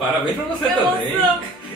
Parabéns pra você também.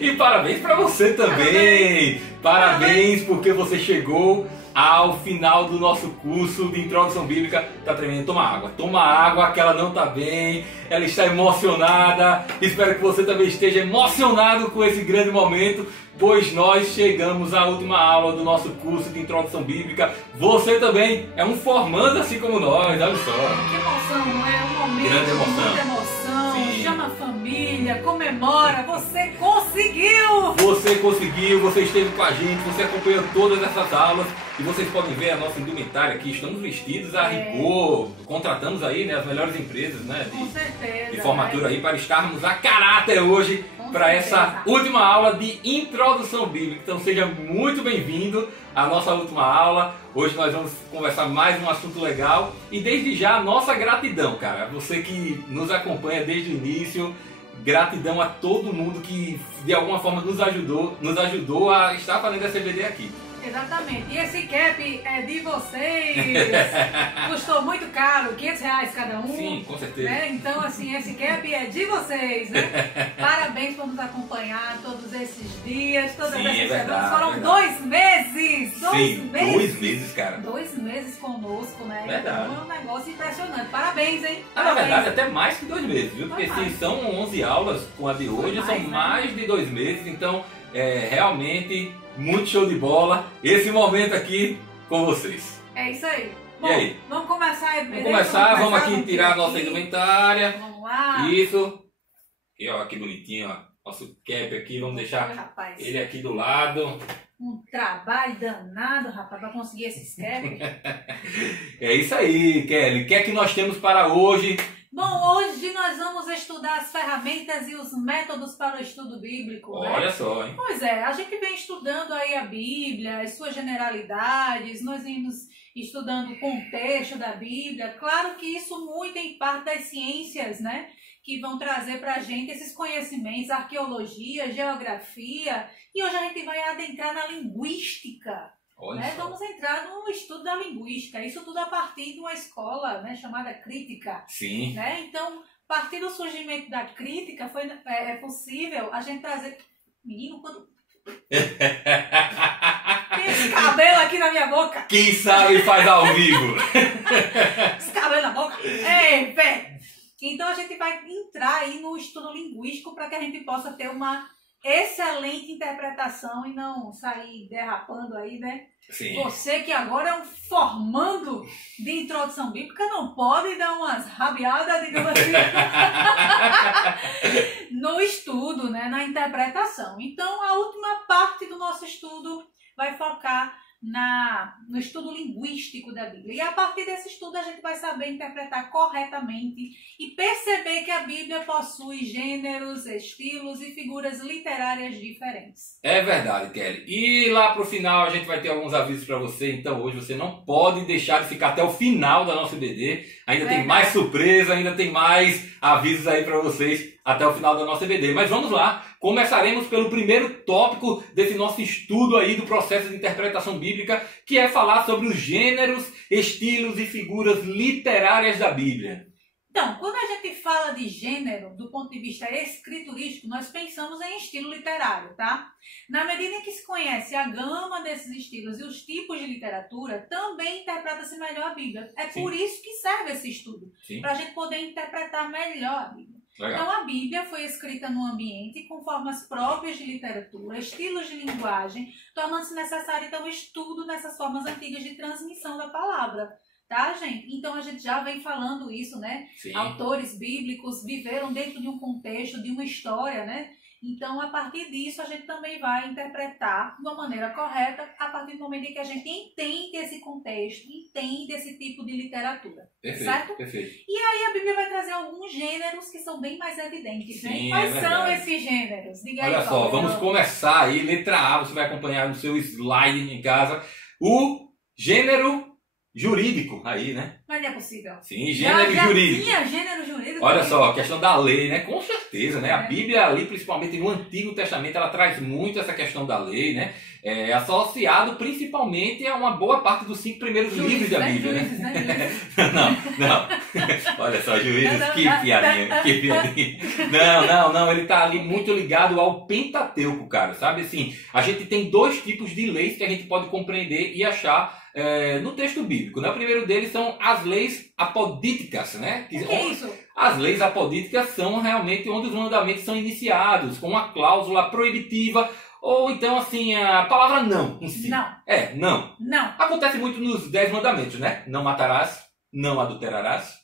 E parabéns pra você também. Parabéns porque você chegou ao final do nosso curso de Introdução Bíblica. Tá tremendo, toma água que ela não tá bem, ela está emocionada. Espero que você também esteja emocionado com esse grande momento, pois nós chegamos à última aula do nosso curso de Introdução Bíblica. Você também é um formando assim como nós, olha só. Que emoção, não é? Um momento grande emoção. de muita emoção. Sim. Chama a família, comemora, você conseguiu! Você conseguiu, você esteve com a gente, você acompanhou todas essas aulas e vocês podem ver a nossa indumentária aqui, estamos vestidos a rigor, contratamos aí, né, as melhores empresas, né, Com certeza, de formatura aí para estarmos a caráter hoje para essa última aula de Introdução Bíblica. Então seja muito bem-vindo à nossa última aula. Hoje nós vamos conversar mais um assunto legal e desde já a nossa gratidão, cara, você que nos acompanha desde o início. Gratidão a todo mundo que de alguma forma nos ajudou a estar fazendo essa EBD aqui. Exatamente. E esse cap é de vocês. Custou muito caro, R$500 cada um. Sim, com certeza. Né? Então, assim, esse cap é de vocês, né? Parabéns por nos acompanhar todos esses dias, todas essas semanas. Foram 2 meses! 2 meses! 2 meses, cara. 2 meses conosco, né? Verdade. Então é um negócio impressionante. Parabéns, hein? Na verdade, até mais que 2 meses, viu? Porque se são 11 aulas com a de hoje, são mais de 2 meses. Então, realmente, muito show de bola. Esse momento aqui com vocês. É isso aí. Bom, e aí? Vamos começar. Vamos aqui tirar a nossa indumentária. Vamos lá. Isso. Aqui, ó, que bonitinho, ó. Nosso cap aqui, vamos deixar ele aqui do lado. Um trabalho danado, rapaz, para conseguir esses cap. É isso aí, Kelly. O que é que nós temos para hoje? Bom, hoje nós vamos estudar as ferramentas e os métodos para o estudo bíblico. Olha né? só, hein? Pois é, a gente vem estudando aí a Bíblia, as suas generalidades, nós vimos estudando o contexto da Bíblia. Claro que isso muito em parte das ciências, né? Que vão trazer para a gente esses conhecimentos, arqueologia, geografia. E hoje a gente vai adentrar na linguística. Né? Vamos entrar no estudo da linguística. Isso tudo a partir de uma escola, né, chamada crítica. Sim. Né? Então, a partir do surgimento da crítica, é possível a gente trazer... Menino, quando... Tem esse cabelo aqui na minha boca. Quem sabe faz ao vivo. Esse cabelo na boca. Ei, pé. Então, a gente vai entrar aí no estudo linguístico para que a gente possa ter uma excelente interpretação e não sair derrapando aí, né? Sim. Você que agora é um formando de introdução bíblica não pode dar umas rabiadas, digamos assim, no estudo, né? Na interpretação. Então, a última parte do nosso estudo vai focar no estudo linguístico da Bíblia. E a partir desse estudo a gente vai saber interpretar corretamente e perceber que a Bíblia possui gêneros, estilos e figuras literárias diferentes. É verdade, Kelly. E lá pro final a gente vai ter alguns avisos para você. Então hoje você não pode deixar de ficar até o final da nossa EBD. Ainda tem mais surpresa, ainda tem mais avisos aí para vocês até o final da nossa EBD. Mas vamos lá. Começaremos pelo primeiro tópico desse nosso estudo aí do processo de interpretação bíblica, que é falar sobre os gêneros, estilos e figuras literárias da Bíblia. Então, quando a gente fala de gênero, do ponto de vista escriturístico, nós pensamos em estilo literário, tá? Na medida em que se conhece a gama desses estilos e os tipos de literatura, também interpreta-se melhor a Bíblia. É Sim. Por isso que serve esse estudo, para a gente poder interpretar melhor a Bíblia. Legal. Então, a Bíblia foi escrita num ambiente com formas próprias de literatura, estilos de linguagem, tornando-se necessário, então, o estudo dessas formas antigas de transmissão da palavra. Tá, gente? Então, a gente já vem falando isso, né? Sim. Autores bíblicos viveram dentro de um contexto, de uma história, né? Então, a partir disso, a gente também vai interpretar de uma maneira correta a partir do momento em que a gente entende esse contexto, entende esse tipo de literatura. Perfeito, certo? Perfeito. E aí a Bíblia vai trazer alguns gêneros que são bem mais evidentes, né? Sim, Quais são esses gêneros? Diga aí, olha só, vamos começar aí, letra A, você vai acompanhar no seu slide em casa, o gênero jurídico aí, né? Mas não é possível. Sim, gênero já jurídico. Tinha gênero jurídico. Olha só, a questão da lei, né? Com certeza, né? A Bíblia ali, principalmente no Antigo Testamento, ela traz muito essa questão da lei, né? Associado principalmente a uma boa parte dos 5 primeiros livros da Bíblia, Juízes, né? Não. Olha só, Juízes, que piadinha, que piadinha. Não, ele tá ali muito ligado ao Pentateuco, cara, sabe? Assim, a gente tem 2 tipos de leis que a gente pode compreender e achar no texto bíblico, né? O primeiro deles são as leis apodíticas, né? O que é isso? As leis apodíticas são realmente onde os mandamentos são iniciados, com uma cláusula proibitiva, ou então, assim, a palavra não em si. Não. Não. Não. Acontece muito nos 10 mandamentos, né? Não matarás, não adulterarás,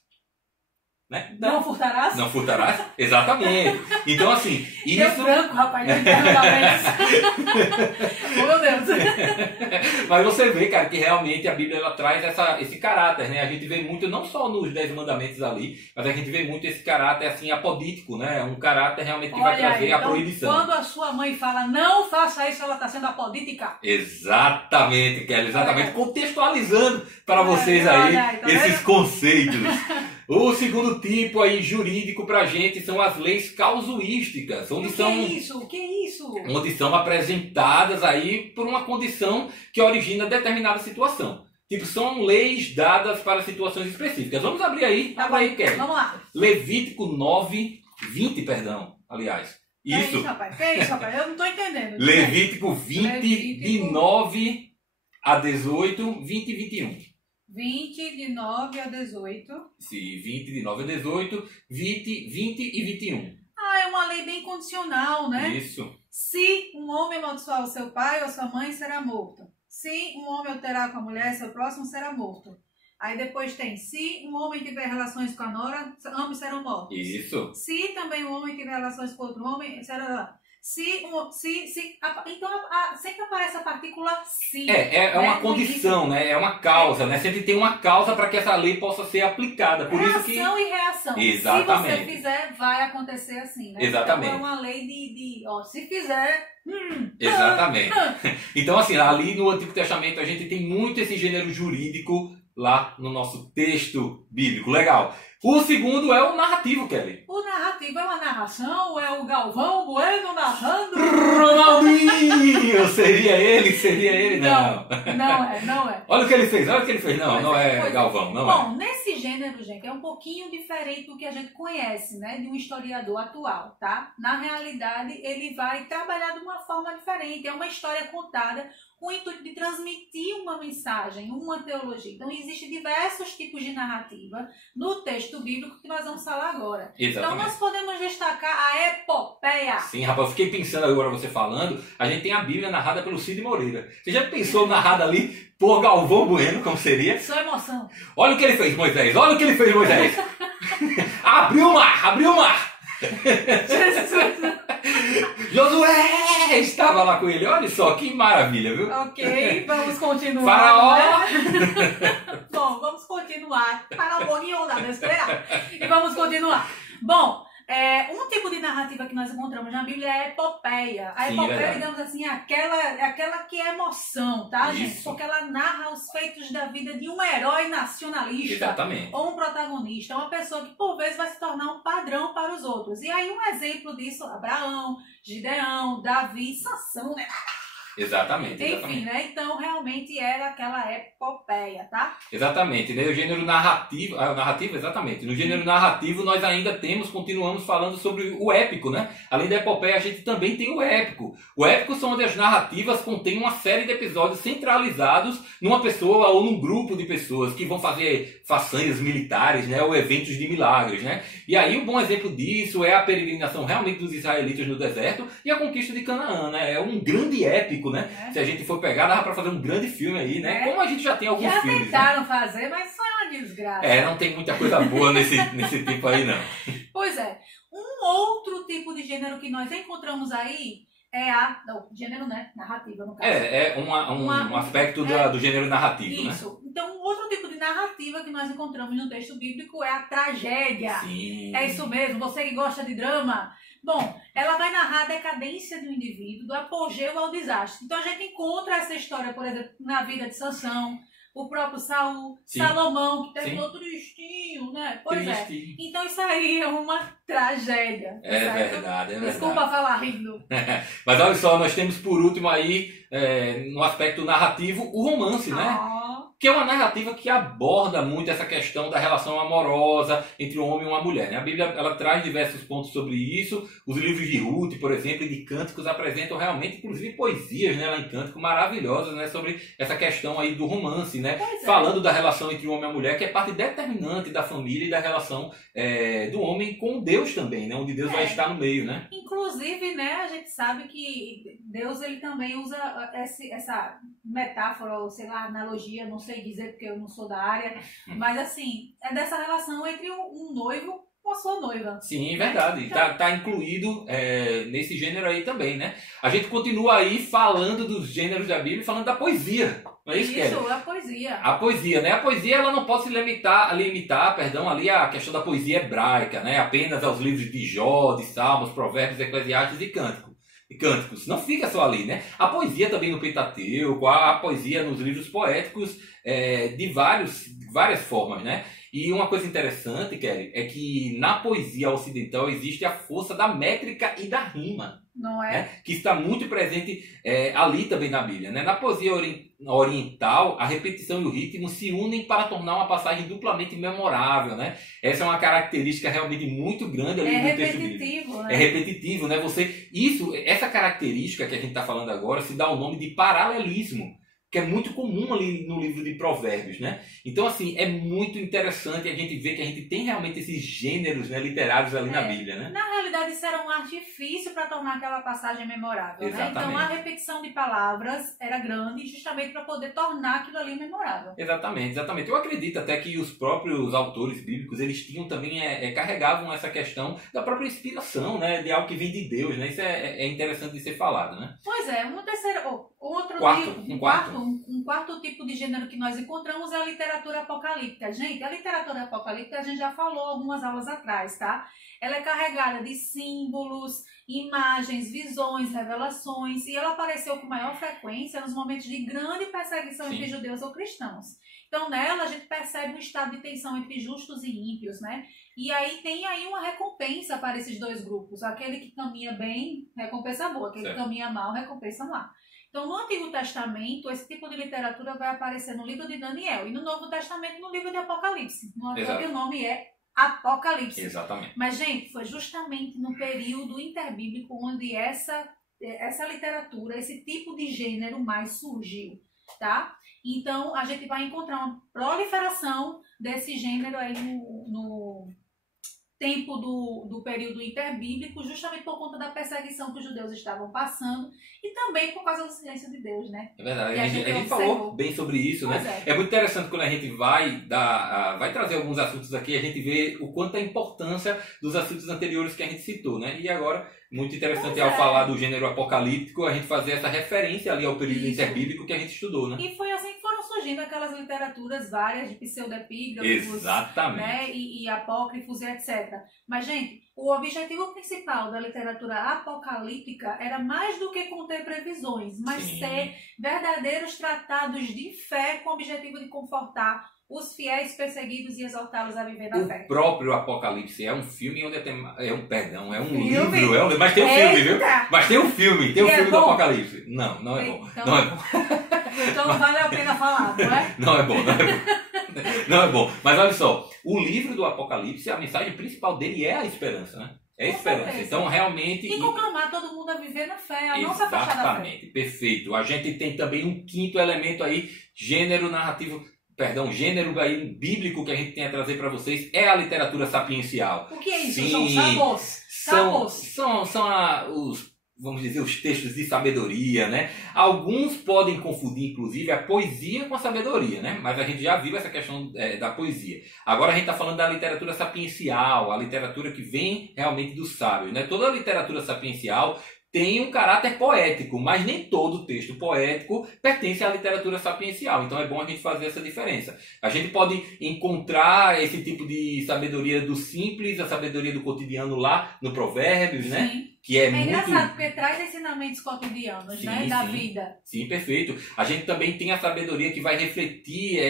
né? Não furtarás? Não furtarás, exatamente. Então, assim, Deu isso... branco, rapaz, não entendo oh, meu Deus. Mas você vê, cara, que realmente a Bíblia ela traz esse caráter, né? A gente vê muito, não só nos 10 mandamentos ali, mas a gente vê muito esse caráter, assim, apodítico, né? Um caráter realmente que vai trazer aí, a então, proibição. Quando a sua mãe fala, não faça isso, ela está sendo apodítica. Exatamente, Kelly, exatamente. Contextualizando para vocês aí tá esses vendo? conceitos. O segundo tipo aí jurídico pra gente são as leis causuísticas, onde O que são é isso? O que é isso? onde são apresentadas aí por uma condição que origina determinada situação. Tipo, são leis dadas para situações específicas. Vamos abrir aí, Tá abre aí, Kelly. Vamos lá. Levítico 9, 20, aliás. Que é Isso. isso, rapaz? Que é isso, rapaz? Eu não estou entendendo. Levítico 20, Levítico. de 9 a 18, 20 e 21. 20, de 9 a 18. Sim, 20, de 9 a 18, 20 e 21. Ah, é uma lei bem condicional, né? Isso. Se um homem amaldiçoar o seu pai ou sua mãe, será morto. Se um homem alterar com a mulher, seu próximo será morto. Aí depois tem, se um homem tiver relações com a nora, ambos serão mortos. Isso. Se também um homem tiver relações com outro homem, será... Então, sempre aparece a partícula se. É uma condição, né? É uma causa, né? Sempre tem uma causa para que essa lei possa ser aplicada. Por isso que... Reação e reação. Exatamente. Se você fizer, vai acontecer assim, né? Exatamente. Então é uma lei ó, se fizer... Exatamente. Então, assim, ali no Antigo Testamento a gente tem muito esse gênero jurídico lá no nosso texto bíblico. Legal. O segundo é o narrativo, Kelly. O narrativo é uma narração ou é o Galvão Bueno narrando? Ronaldinho! Seria ele? Não. Não é. Olha o que ele fez. Não é Pois Galvão, não é. Bom, nesse gênero, gente, é um pouquinho diferente do que a gente conhece, né? De um historiador atual, tá? Na realidade, ele vai trabalhar de uma forma diferente. É uma história contada com o intuito de transmitir uma mensagem, uma teologia. Então, existem diversos tipos de narrativa no texto bíblico que nós vamos falar agora. Exatamente. Então, nós podemos destacar a epopeia. Sim, rapaz, eu fiquei pensando agora você falando, a gente tem a Bíblia narrada pelo Cid Moreira. Você já pensou narrada ali por Galvão Bueno, como seria? Só emoção. Olha o que ele fez, Moisés, Abriu o mar! Josué estava lá com ele, olha só que maravilha, viu? Ok, vamos continuar. Faraó! Né? Bom, vamos continuar. Para um pouquinho da besteira. E vamos continuar. Bom, um tipo de narrativa que nós encontramos na Bíblia é a epopeia. A epopeia, digamos assim, é aquela que é emoção, tá, gente? Isso. Porque ela narra os feitos da vida de um herói nacionalista. Exatamente. Ou um protagonista, uma pessoa que por vezes vai se tornar um padrão para os outros. E aí um exemplo disso, Abraão, Gideão, Davi, Sansão, né? Exatamente. Enfim, né? Então realmente era aquela epopeia, tá? Exatamente, né? O gênero narrativo, exatamente. No gênero narrativo nós ainda continuamos falando sobre o épico, né? Além da epopeia, a gente também tem o épico. O épico são onde as narrativas contêm uma série de episódios centralizados numa pessoa ou num grupo de pessoas que vão fazer façanhas militares, né? Ou eventos de milagres, né? E aí um bom exemplo disso é a peregrinação realmente dos israelitas no deserto e a conquista de Canaã, né? É um grande épico, né? Se a gente for pegar, dava pra fazer um grande filme aí, né? Como a gente já tem alguns filmes. Já tentaram fazer, mas foi uma desgraça. Não tem muita coisa boa nesse tipo aí, não. Pois é. Um outro tipo de gênero que nós encontramos aí é gênero, né? Narrativa, no caso. Um aspecto do gênero narrativo, né? Isso. Então, outro tipo de narrativa que nós encontramos no texto bíblico é a tragédia. Sim. É isso mesmo. Você que gosta de drama. Bom, ela vai narrar a decadência do indivíduo, do apogeu ao desastre. Então, a gente encontra essa história, por exemplo, na vida de Sansão, o próprio Saul, Sim. Salomão, que Sim. terminou tristinho, né? Pois é. Triste. Então isso aí é uma tragédia. É certo? verdade, é verdade. Desculpa falar rindo. Mas olha só, nós temos por último aí, no aspecto narrativo, o romance, né? Que é uma narrativa que aborda muito essa questão da relação amorosa entre um homem e uma mulher, né? A Bíblia ela traz diversos pontos sobre isso. Os livros de Ruth, por exemplo, e de Cânticos apresentam realmente, inclusive, poesias, né, lá em Cântico, maravilhosas, né, sobre essa questão aí do romance, né? Pois é. Falando da relação entre o homem e a mulher, que é parte determinante da família e da relação do homem com Deus também, né? Onde Deus vai estar no meio, né? Inclusive, né, a gente sabe que Deus ele também usa essa metáfora, ou sei lá, analogia, não sei dizer porque eu não sou da área, mas assim, é dessa relação entre um noivo com a sua noiva. Sim, verdade. Tá incluído nesse gênero aí também, né? A gente continua aí falando dos gêneros da Bíblia, falando da poesia. Não é isso, Kelly? Isso, a poesia. A poesia, né? A poesia ela não pode se limitar ali à questão da poesia hebraica, né? Apenas aos livros de Jó, de Salmos, Provérbios, Eclesiastes e Cânticos. Não fica só ali, né? A poesia também no Pentateuco, a poesia nos livros poéticos de várias formas, né? E uma coisa interessante, Kelly, é que na poesia ocidental existe a força da métrica e da rima. Não é? Né? Que está muito presente ali também na Bíblia. Né? Na poesia oriental, a repetição e o ritmo se unem para tornar uma passagem duplamente memorável. Né? Essa é uma característica realmente muito grande ali no texto bíblico. Né? É repetitivo, né? Essa característica que a gente está falando agora se dá o nome de paralelismo, que é muito comum ali no livro de Provérbios, né? Então, assim, é muito interessante a gente ver que a gente tem realmente esses gêneros, né, literários ali na Bíblia, né? Na realidade, isso era um artifício para tornar aquela passagem memorável, né? Então, a repetição de palavras era grande justamente para poder tornar aquilo ali memorável. Exatamente. Eu acredito até que os próprios autores bíblicos, eles tinham também, carregavam essa questão da própria inspiração, né? De algo que vem de Deus, né? Isso é interessante de ser falado, né? Pois é, um quarto tipo de gênero que nós encontramos é a literatura apocalíptica. Gente, a literatura apocalíptica a gente já falou algumas aulas atrás, tá? Ela é carregada de símbolos, imagens, visões, revelações, e ela apareceu com maior frequência nos momentos de grande perseguição entre judeus ou cristãos. Então, nela, a gente percebe um estado de tensão entre justos e ímpios, né? E aí tem aí uma recompensa para esses dois grupos. Aquele que caminha bem, recompensa boa. Aquele que caminha mal, recompensa má. Então, no Antigo Testamento, esse tipo de literatura vai aparecer no livro de Daniel. E no Novo Testamento, no livro de Apocalipse. O nome é Apocalipse. Exatamente. Mas, gente, foi justamente no período interbíblico onde essa literatura, esse tipo de gênero mais surgiu, tá? Então, a gente vai encontrar uma proliferação desse gênero aí no tempo do período interbíblico, justamente por conta da perseguição que os judeus estavam passando e também por causa do silêncio de Deus, né? É verdade, a gente falou bem sobre isso, né? É muito interessante quando a gente vai trazer alguns assuntos aqui, a gente vê o quanto a importância dos assuntos anteriores que a gente citou, né? E agora, muito interessante ao falar do gênero apocalíptico, a gente fazer essa referência ali ao período interbíblico que a gente estudou, né? E foi assim que foram surgindo aquelas literaturas várias de pseudepígrafos, né? E apócrifos e etc. Mas, gente, o objetivo principal da literatura apocalíptica era mais do que conter previsões, mas ser verdadeiros tratados de fé com o objetivo de confortar os fiéis perseguidos e exaltá-los a viver na fé. O próprio Apocalipse é um filme onde tem... É um livro. Mas tem um filme, viu? Mas tem um filme do Apocalipse. Não é bom. Então, não é bom. Então não vale a pena falar, não é? Não é bom. Não é bom. Mas olha só, o livro do Apocalipse, a mensagem principal dele é a esperança, né? É a esperança. Então, realmente... E conclamar todo mundo a viver na fé, a não se afastar da fé. Exatamente, perfeito. A gente tem também um quinto elemento aí, gênero aí bíblico que a gente tem a trazer para vocês, é a literatura sapiencial. O que é isso? São sapos. São os, vamos dizer, os textos de sabedoria, né? Alguns podem confundir, inclusive, a poesia com a sabedoria, né? Mas a gente já viu essa questão da poesia. Agora a gente está falando da literatura sapiencial, a literatura que vem realmente dos sábios, né? Toda a literatura sapiencial tem um caráter poético, mas nem todo texto poético pertence à literatura sapiencial. Então é bom a gente fazer essa diferença. A gente pode encontrar esse tipo de sabedoria do simples, a sabedoria do cotidiano lá no Provérbios, Sim. né? Que é muito... engraçado, porque traz ensinamentos cotidianos, Sim, né? Da sim. vida. Sim, perfeito. A gente também tem a sabedoria que vai refletir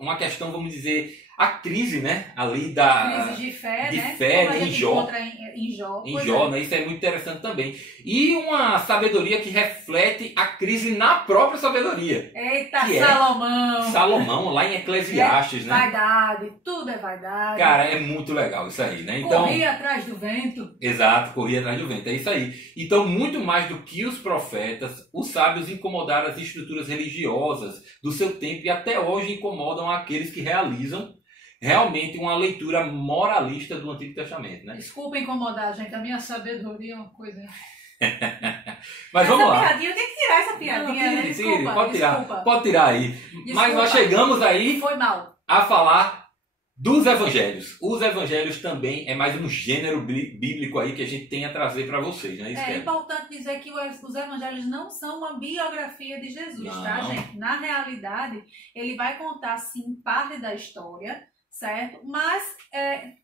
uma questão, vamos dizer, a crise, né? Ali da... Crises de fé, de né? fé, Como a né? Em gente Jó. encontra em Jó. Em Pois Jó, é. né? Isso é muito interessante também. E uma sabedoria que reflete a crise na própria sabedoria. Eita, Que é Salomão! Salomão, lá em Eclesiastes, né? Vaidade, tudo é vaidade. Cara, é muito legal isso aí, né? Então, Corria atrás do vento. exato, corria atrás do vento, é isso aí. Então, muito mais do que os profetas, os sábios incomodaram as estruturas religiosas do seu tempo e até hoje incomodam aqueles que realizam realmente uma leitura moralista do Antigo Testamento, né? Desculpa incomodar, gente. A minha sabedoria é uma coisa. Mas vamos lá. Essa piadinha, tem que tirar essa piadinha, né? Tire, Desculpa, pode tirar, desculpa. pode tirar aí. Mas nós chegamos aí Foi mal. a falar dos evangelhos. Os evangelhos também é mais um gênero bíblico aí que a gente tem a trazer para vocês, né? É importante dizer que os evangelhos não são uma biografia de Jesus, tá, Não. gente? Na realidade, ele vai contar, sim, parte da história, certo? Mas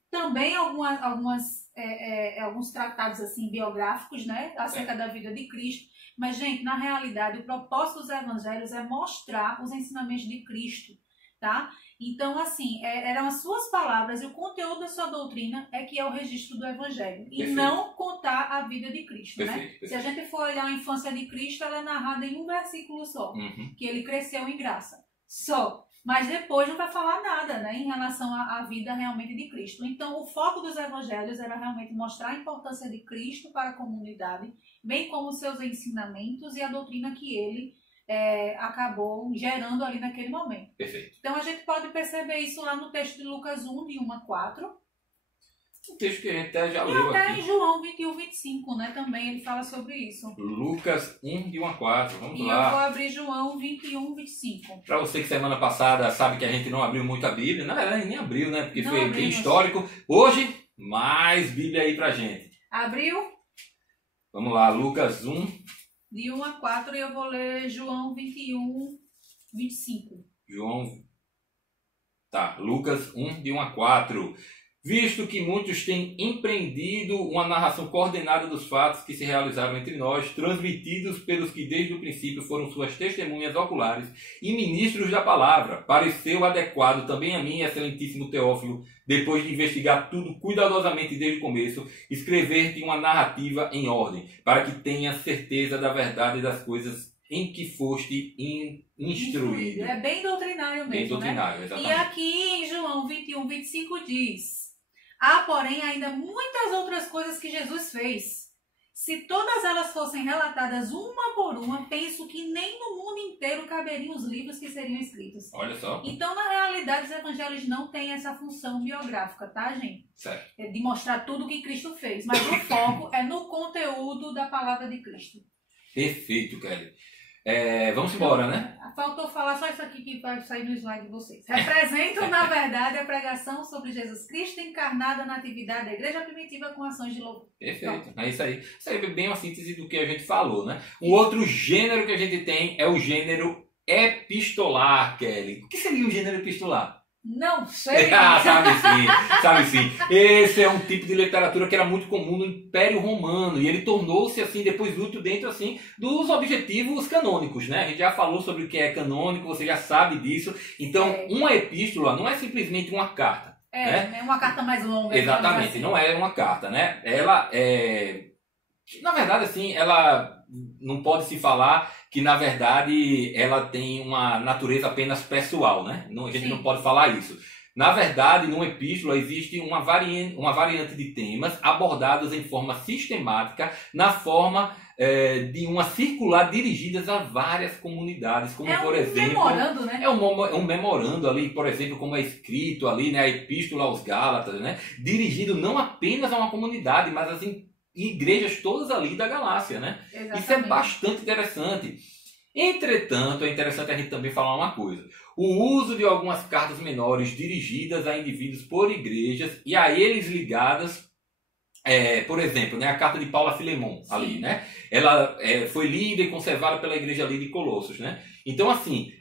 também alguns tratados, assim, biográficos, né? Acerca da vida de Cristo. Mas, gente, na realidade, o propósito dos evangelhos é mostrar os ensinamentos de Cristo, tá? Então, assim, eram as suas palavras e o conteúdo da sua doutrina é que é o registro do Evangelho. E Perfeito. não contar a vida de Cristo, Perfeito, né? perfeito. Se a gente for olhar a infância de Cristo, ela é narrada em um versículo só. Uhum. Que ele cresceu em graça. Só. Mas depois não vai falar nada, né? Em relação à vida realmente de Cristo. Então, o foco dos Evangelhos era realmente mostrar a importância de Cristo para a comunidade, bem como os seus ensinamentos e a doutrina que ele acabou gerando ali naquele momento. Perfeito. Então a gente pode perceber isso lá no texto de Lucas 1, de 1 a 4. Um texto que a gente até já E leu até aqui. em João 21, 25, né? Também ele fala sobre isso. Lucas 1, de 1 a 4. Vamos E eu lá. vou abrir João 21, 25. Para você que semana passada sabe que a gente não abriu muito a Bíblia. Na verdade, nem abriu, né? Porque Não foi bem abrimos. histórico. Hoje, mais Bíblia aí pra gente. Abriu Vamos lá, Lucas 1, de 1 a 4 e eu vou ler João 21, 25. Lucas 1, de 1 a 4. Visto que muitos têm empreendido uma narração coordenada dos fatos que se realizaram entre nós, transmitidos pelos que desde o princípio foram suas testemunhas oculares e ministros da palavra, pareceu adequado também a mim, excelentíssimo Teófilo, depois de investigar tudo cuidadosamente desde o começo, escrever-te uma narrativa em ordem, para que tenhas certeza da verdade das coisas em que foste instruído. É bem doutrinário mesmo, Bem doutrinário, né? exatamente. E aqui em João 21, 25 diz: há, porém, ainda muitas outras coisas que Jesus fez. Se todas elas fossem relatadas uma por uma, penso que nem no mundo inteiro caberiam os livros que seriam escritos. Olha só. Então, na realidade, os evangelhos não têm essa função biográfica, tá, gente? Certo. É de mostrar tudo o que Cristo fez. Mas o foco é no conteúdo da palavra de Cristo. Perfeito, Kelly. Vamos embora, né? Faltou falar só isso aqui que vai sair no slide de vocês. Representam, na verdade, a pregação sobre Jesus Cristo encarnado na atividade da igreja primitiva com ações de louvor. Perfeito. É isso aí. Isso aí é bem uma síntese do que a gente falou, né? Um outro gênero que a gente tem é o gênero epistolar, Kelly. O que seria o gênero epistolar? Não sei. Sabe sim. Esse é um tipo de literatura que era muito comum no Império Romano e ele tornou-se assim depois útil dentro assim dos objetivos canônicos, né? A gente já falou sobre o que é canônico, você já sabe disso. Então, uma epístola não é simplesmente uma carta. É uma carta mais longa. Exatamente, não é uma carta, né? Ela na verdade, assim, ela não pode se falar que, na verdade, ela tem uma natureza apenas pessoal, né? A gente não pode falar isso. Na verdade, numa epístola existe uma variante de temas abordados em forma sistemática, na forma de uma circular dirigidas a várias comunidades, como por exemplo... memorando, né? É um memorando ali, por exemplo, como é escrito ali, né? A epístola aos Gálatas, né? Dirigido não apenas a uma comunidade, mas às igrejas todas ali da Galácia, né? Exatamente. Isso é bastante interessante. Entretanto, é interessante a gente também falar uma coisa. O uso de algumas cartas menores dirigidas a indivíduos por igrejas e a eles ligadas por exemplo, né, a carta de Paulo a Filemon, ali, né? Ela foi lida e conservada pela igreja ali de Colossos, né? Então, assim,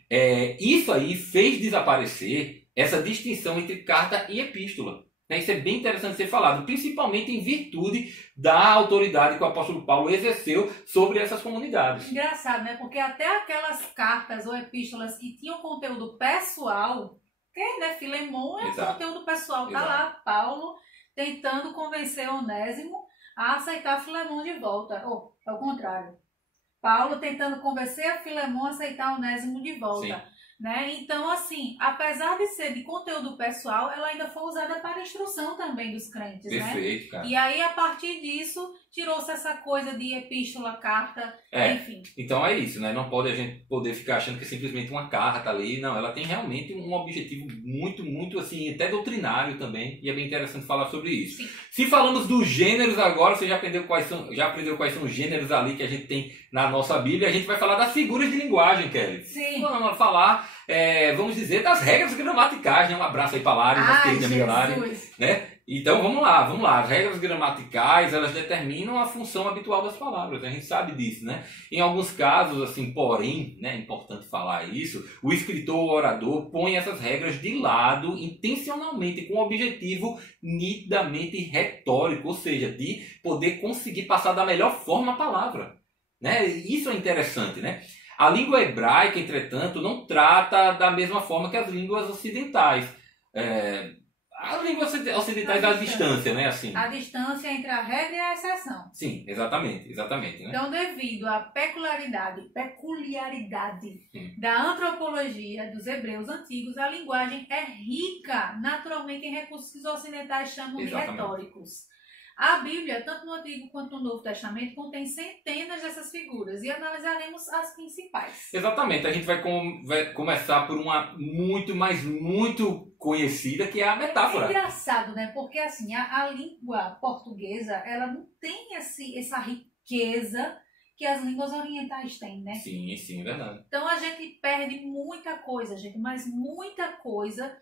isso aí fez desaparecer essa distinção entre carta e epístola. Né? Isso é bem interessante ser falado, principalmente em virtude da autoridade que o apóstolo Paulo exerceu sobre essas comunidades. Engraçado, né? Porque até aquelas cartas ou epístolas que tinham conteúdo pessoal, que, né, Filemon é conteúdo pessoal, tá lá Paulo tentando convencer Onésimo a aceitar Filemon de volta. Ou, é o contrário. Paulo tentando convencer a Filemon a aceitar Onésimo de volta. Sim. Né? Então, assim, apesar de ser de conteúdo pessoal, ela ainda foi usada para instrução também dos crentes. Perfeito, né? Cara. E aí, a partir disso, tirou-se essa coisa de epístola, carta, enfim. Então é isso, né? Não pode a gente poder ficar achando que é simplesmente uma carta ali. Não, ela tem realmente um objetivo muito, muito, assim, até doutrinário também. E é bem interessante falar sobre isso. Sim. Se falamos dos gêneros agora, você já aprendeu quais são os gêneros ali que a gente tem na nossa Bíblia. A gente vai falar das figuras de linguagem, Kelly. Sim. Vamos falar, vamos dizer, das regras gramaticais, né? Um abraço aí para Lari, nossa querida amiga Lari, né? Então vamos lá. As regras gramaticais, elas determinam a função habitual das palavras, a gente sabe disso, né? Em alguns casos, assim, porém, né, é importante falar isso, o escritor ou orador põe essas regras de lado intencionalmente com um objetivo nitidamente retórico, ou seja, de poder conseguir passar da melhor forma a palavra, né? Isso é interessante, né? A língua hebraica, entretanto, não trata da mesma forma que as línguas ocidentais. As línguas ocidentais à distância, né? Assim. A distância entre a regra e a exceção. Sim, exatamente. Né? Então, devido à peculiaridade da antropologia dos hebreus antigos, a linguagem é rica naturalmente em recursos que os ocidentais chamam de retóricos. A Bíblia, tanto no Antigo quanto no Novo Testamento, contém centenas dessas figuras e analisaremos as principais. Exatamente. A gente vai começar por uma muito, mas muito conhecida, que é a metáfora. É engraçado, né? Porque assim, a língua portuguesa, ela não tem essa riqueza que as línguas orientais têm, né? Sim, é verdade. Então a gente perde muita coisa, mas muita coisa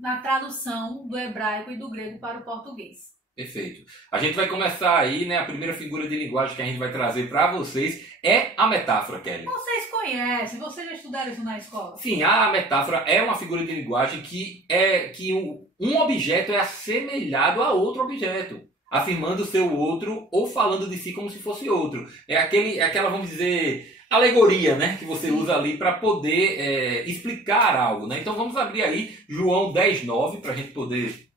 na tradução do hebraico e do grego para o português. Perfeito. A gente vai começar aí, né? A primeira figura de linguagem que a gente vai trazer para vocês é a metáfora, Kelly. Vocês conhecem, vocês já estudaram isso na escola? Sim, a metáfora é uma figura de linguagem que um objeto é assemelhado a outro objeto, afirmando ser o outro ou falando de si como se fosse outro. É aquela, vamos dizer, alegoria, né? Que você usa ali para poder explicar algo, né? Então vamos abrir aí João 10:9 para a gente poder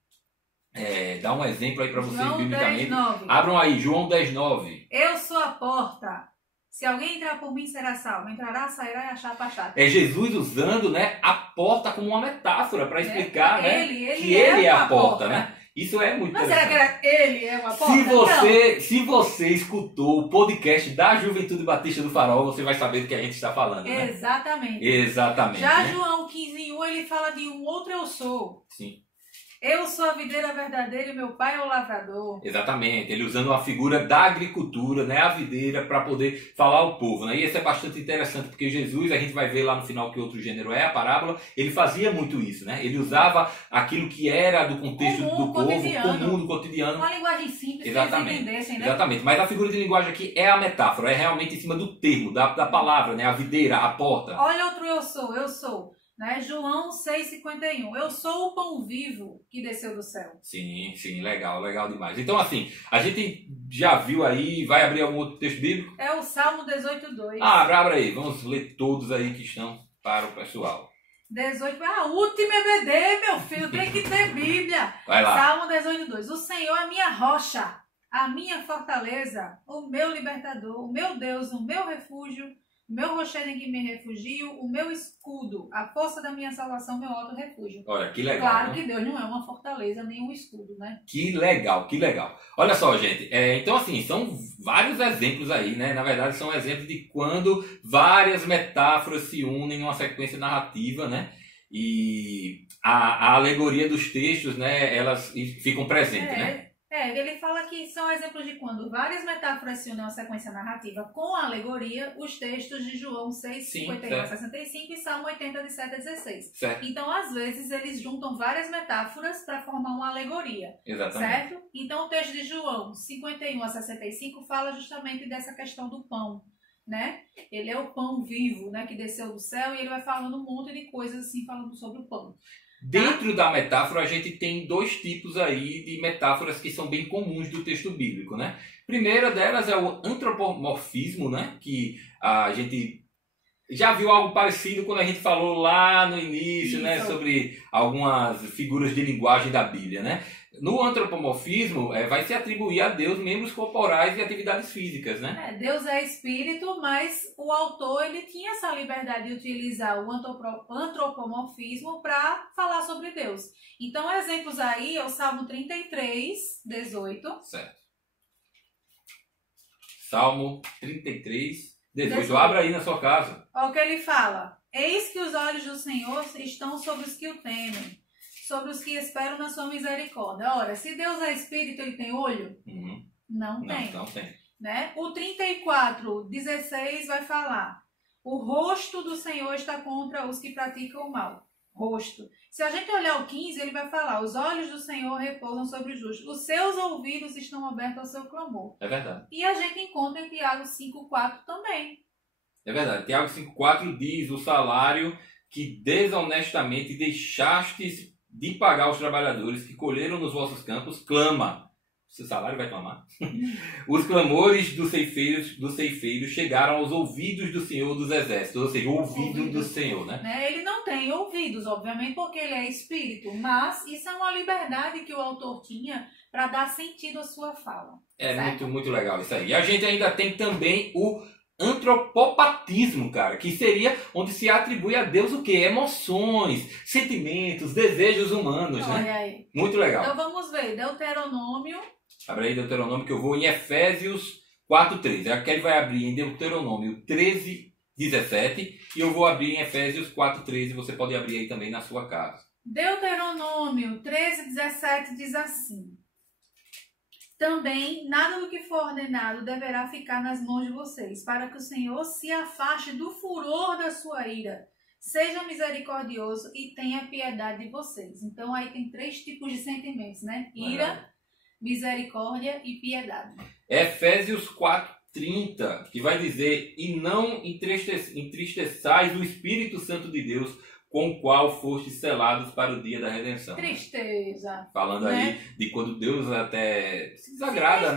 dar um exemplo aí para vocês biblicamente. 10:9. Abram aí, João 10:9. Eu sou a porta. Se alguém entrar por mim, será salvo. Entrará, sairá e achar pastar. É Jesus usando, né, a porta como uma metáfora para explicar, né, ele que ele é a porta, né? Isso é muito Mas interessante. será que ele é uma porta? Se você escutou o podcast da Juventude Batista do Farol, você vai saber do que a gente está falando, né? Exatamente. Já né? João 15:1, ele fala de um outro eu sou. Sim. Eu sou a videira verdadeira e meu pai é o lavrador. Exatamente, ele usando uma figura da agricultura, né, a videira, para poder falar ao povo, né? E isso é bastante interessante, porque Jesus, a gente vai ver lá no final que outro gênero é a parábola, ele fazia muito isso, né? Ele usava aquilo que era do contexto do povo, comum, do cotidiano. Uma linguagem simples, exatamente, que eles entendessem, né? Exatamente, mas a figura de linguagem aqui é a metáfora, é realmente em cima do termo, da palavra, né? A videira, a porta. Olha outro eu sou. Né? João 6,51. Eu sou o pão vivo que desceu do céu. Sim, legal demais. Então, assim, a gente já viu aí, vai abrir algum outro texto bíblico? É o Salmo 18:2. Abra aí, vamos ler todos aí que estão para o pessoal. 18, a última EBD, meu filho, tem que ter Bíblia. Vai lá. Salmo 18:2. O Senhor é a minha rocha, a minha fortaleza, o meu libertador, o meu Deus, o meu refúgio, o meu rochedo em que me refugio, o meu escudo, a força da minha salvação, meu alto refúgio. Olha, que legal. Claro, né? que Deus não é uma fortaleza nem um escudo, né? Que legal. Olha só, gente. Então, assim, são vários exemplos aí, né? Na verdade, são exemplos de quando várias metáforas se unem em uma sequência narrativa, né? E a alegoria dos textos, né? Elas ficam presentes, né? Ele fala que são exemplos de quando várias metáforas se unem a uma sequência narrativa com alegoria, os textos de João 6, 51 a 65 e Salmo 80, de 7 a 16. Certo. Então, às vezes, eles juntam várias metáforas para formar uma alegoria. Exatamente. Certo? Então, o texto de João 51 a 65 fala justamente dessa questão do pão, né? Ele é o pão vivo, né, que desceu do céu, e ele vai falando um monte de coisas assim, falando sobre o pão. Dentro da metáfora, a gente tem dois tipos aí de metáforas que são bem comuns do texto bíblico, né? Primeira delas é o antropomorfismo, né? Que a gente já viu algo parecido quando a gente falou lá no início, né? Sobre algumas figuras de linguagem da Bíblia, né? No antropomorfismo, vai se atribuir a Deus membros corporais e atividades físicas, né? Deus é espírito, mas o autor ele tinha essa liberdade de utilizar o antropomorfismo para falar sobre Deus. Então, exemplos aí é o Salmo 33, 18. Certo. Salmo 33, 18. Abra aí na sua casa. Olha o que ele fala. Eis que os olhos do Senhor estão sobre os que o temem, sobre os que esperam na sua misericórdia. Ora, se Deus é espírito, ele tem olho? Não tem. Não tem. Né? O 34, 16 vai falar. O rosto do Senhor está contra os que praticam o mal. Rosto. Se a gente olhar o 15, ele vai falar. Os olhos do Senhor repousam sobre os justos. Os seus ouvidos estão abertos ao seu clamor. É verdade. E a gente encontra em Tiago 5,4 também. É verdade. Tiago 5,4 diz o salário que desonestamente deixastes de pagar aos trabalhadores que colheram nos vossos campos, clama. Seu salário vai clamar? Os clamores dos ceifeiros chegaram aos ouvidos do Senhor dos Exércitos, ou seja, o ouvido do Senhor, né? Ele não tem ouvidos, obviamente, porque ele é espírito, mas isso é uma liberdade que o autor tinha para dar sentido à sua fala. Muito, muito legal isso aí. E a gente ainda tem também o antropopatismo, cara, que seria onde se atribui a Deus o quê? Emoções, sentimentos, desejos humanos, Olha né? aí. Muito legal. Então vamos ver, Deuteronômio. Abre aí Deuteronômio, que eu vou em Efésios 4:13. A Kelly vai abrir em Deuteronômio 13:17 e eu vou abrir em Efésios 4:13. Você pode abrir aí também na sua casa. Deuteronômio 13:17 diz assim: também nada do que for ordenado deverá ficar nas mãos de vocês, para que o Senhor se afaste do furor da sua ira, seja misericordioso e tenha piedade de vocês. Então aí tem 3 tipos de sentimentos, né? Ira, misericórdia e piedade. Efésios 4:30, que vai dizer: e não entristeçais o Espírito Santo de Deus, com o qual fostes selados para o dia da redenção. Tristeza. Falando aí de quando Deus até se desagrada,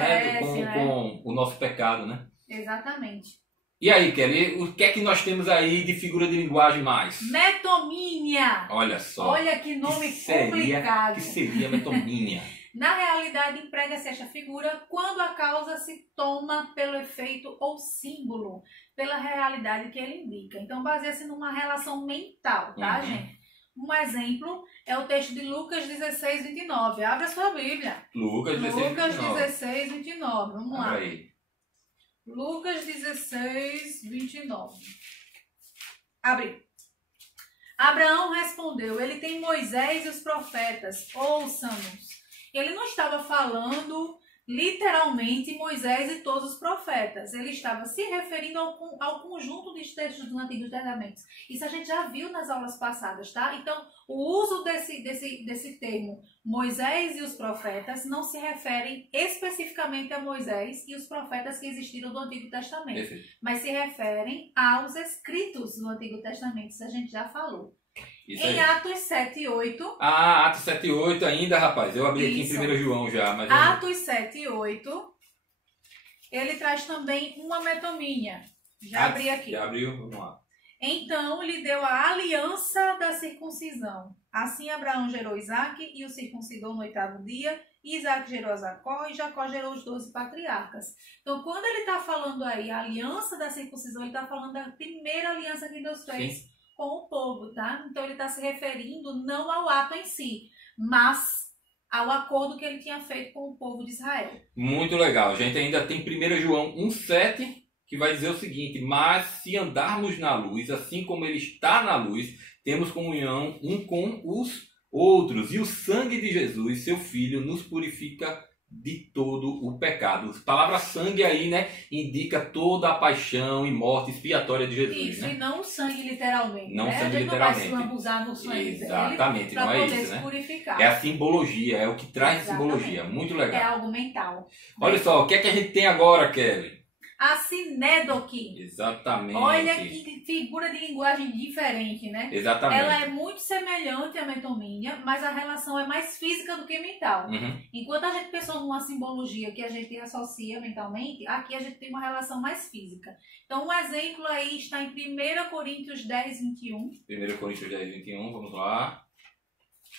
com o nosso pecado, né? Exatamente. E aí, Kelly, o que é que nós temos aí de figura de linguagem mais? Metomínia. Olha só. Olha que nome complicado. Que seria metomínia? Na realidade, emprega-se esta figura quando a causa se toma pelo efeito ou símbolo, pela realidade que ele indica. Então, baseia-se numa relação mental, tá, gente? Um exemplo é o texto de Lucas 16:29. Abra sua Bíblia. Lucas 16:29. Vamos lá. Aí. Lucas 16:29. Abre. Abraão respondeu: ele tem Moisés e os profetas, ouçam-nos. Ele não estava falando literalmente Moisés e todos os profetas. Ele estava se referindo ao conjunto de textos do Antigo Testamento. Isso a gente já viu nas aulas passadas, tá? Então, o uso desse termo Moisés e os profetas não se referem especificamente a Moisés e os profetas que existiram do Antigo Testamento, mas se referem aos escritos do Antigo Testamento. Isso a gente já falou. Isso em aí. Atos 7:8. Atos 7:8 ainda, rapaz. Eu abri aqui em 1 João já. Mas Atos 7:8. Ele traz também uma metomínia. Já abri aqui. Já abriu, vamos lá. Então lhe deu a aliança da circuncisão. Assim Abraão gerou Isaque e o circuncidou no 8º dia. E Isaque gerou Jacó e Jacó gerou os 12 patriarcas. Então quando ele está falando aí a aliança da circuncisão, ele está falando da primeira aliança que Deus fez. Sim. Com o povo, tá? Então ele está se referindo não ao ato em si, mas ao acordo que ele tinha feito com o povo de Israel. Muito legal. A gente ainda tem 1 João 1,7, que vai dizer o seguinte: mas se andarmos na luz, assim como ele está na luz, temos comunhão um com os outros. E o sangue de Jesus, seu Filho, nos purifica de todo o pecado. A palavra sangue aí, né, indica toda a paixão e morte expiatória de Jesus. Isso, né? e não sangue literalmente. Não né? sangue a gente literalmente. não vai se lambuzar no sangue Exatamente, dele para não é poder isso, se né? purificar. É a simbologia, é o que traz Exatamente. simbologia. Muito É legal. algo mental. Olha só, o que é que a gente tem agora, Kelly? A sinédoque. Exatamente. Olha que figura de linguagem diferente, né? Exatamente. Ela é muito semelhante à metomínia, mas a relação é mais física do que mental. Uhum. Enquanto a gente pensou numa simbologia que a gente associa mentalmente, aqui a gente tem uma relação mais física. Então, um exemplo aí está em 1 Coríntios 10, 21. 1 Coríntios 10, 21, vamos lá.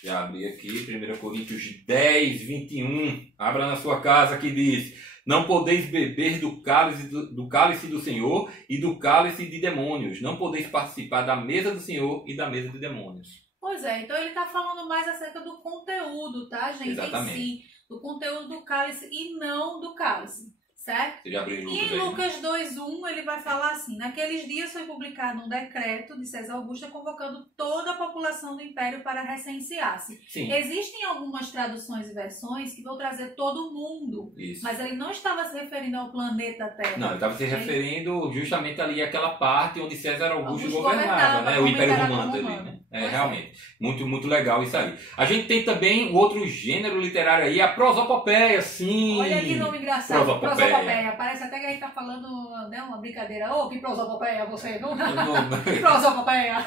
Já abri aqui, 1 Coríntios 10, 21. Abra na sua casa que diz: não podeis beber do cálice do Senhor e do cálice de demônios. Não podeis participar da mesa do Senhor e da mesa de demônios. Pois é, então ele está falando mais acerca do conteúdo, tá, gente? Exatamente. Em si, do conteúdo do cálice e não do cálice, certo? Você já abriu E Lucas em aí, Lucas 2:1 ele vai falar assim: naqueles dias foi publicado um decreto de César Augusto convocando toda a população do império para recensear-se. Sim. Existem algumas traduções e versões que vão trazer todo mundo, Isso. mas ele não estava se referindo ao planeta Terra. Não, ele estava se referindo justamente ali àquela parte onde César Augusto Augusto governava, né? O como Império imperador Romano ali, romano. né? Pois é. Realmente. Muito, muito legal isso aí. A gente tem também o outro gênero literário aí, a prosopopeia, sim. Olha que nome engraçado, Prosopopeia. prosopopeia. Parece até que a gente tá falando, né, uma brincadeira. Ô, que prosopopeia você, não? Eu não, Que prosopopeia.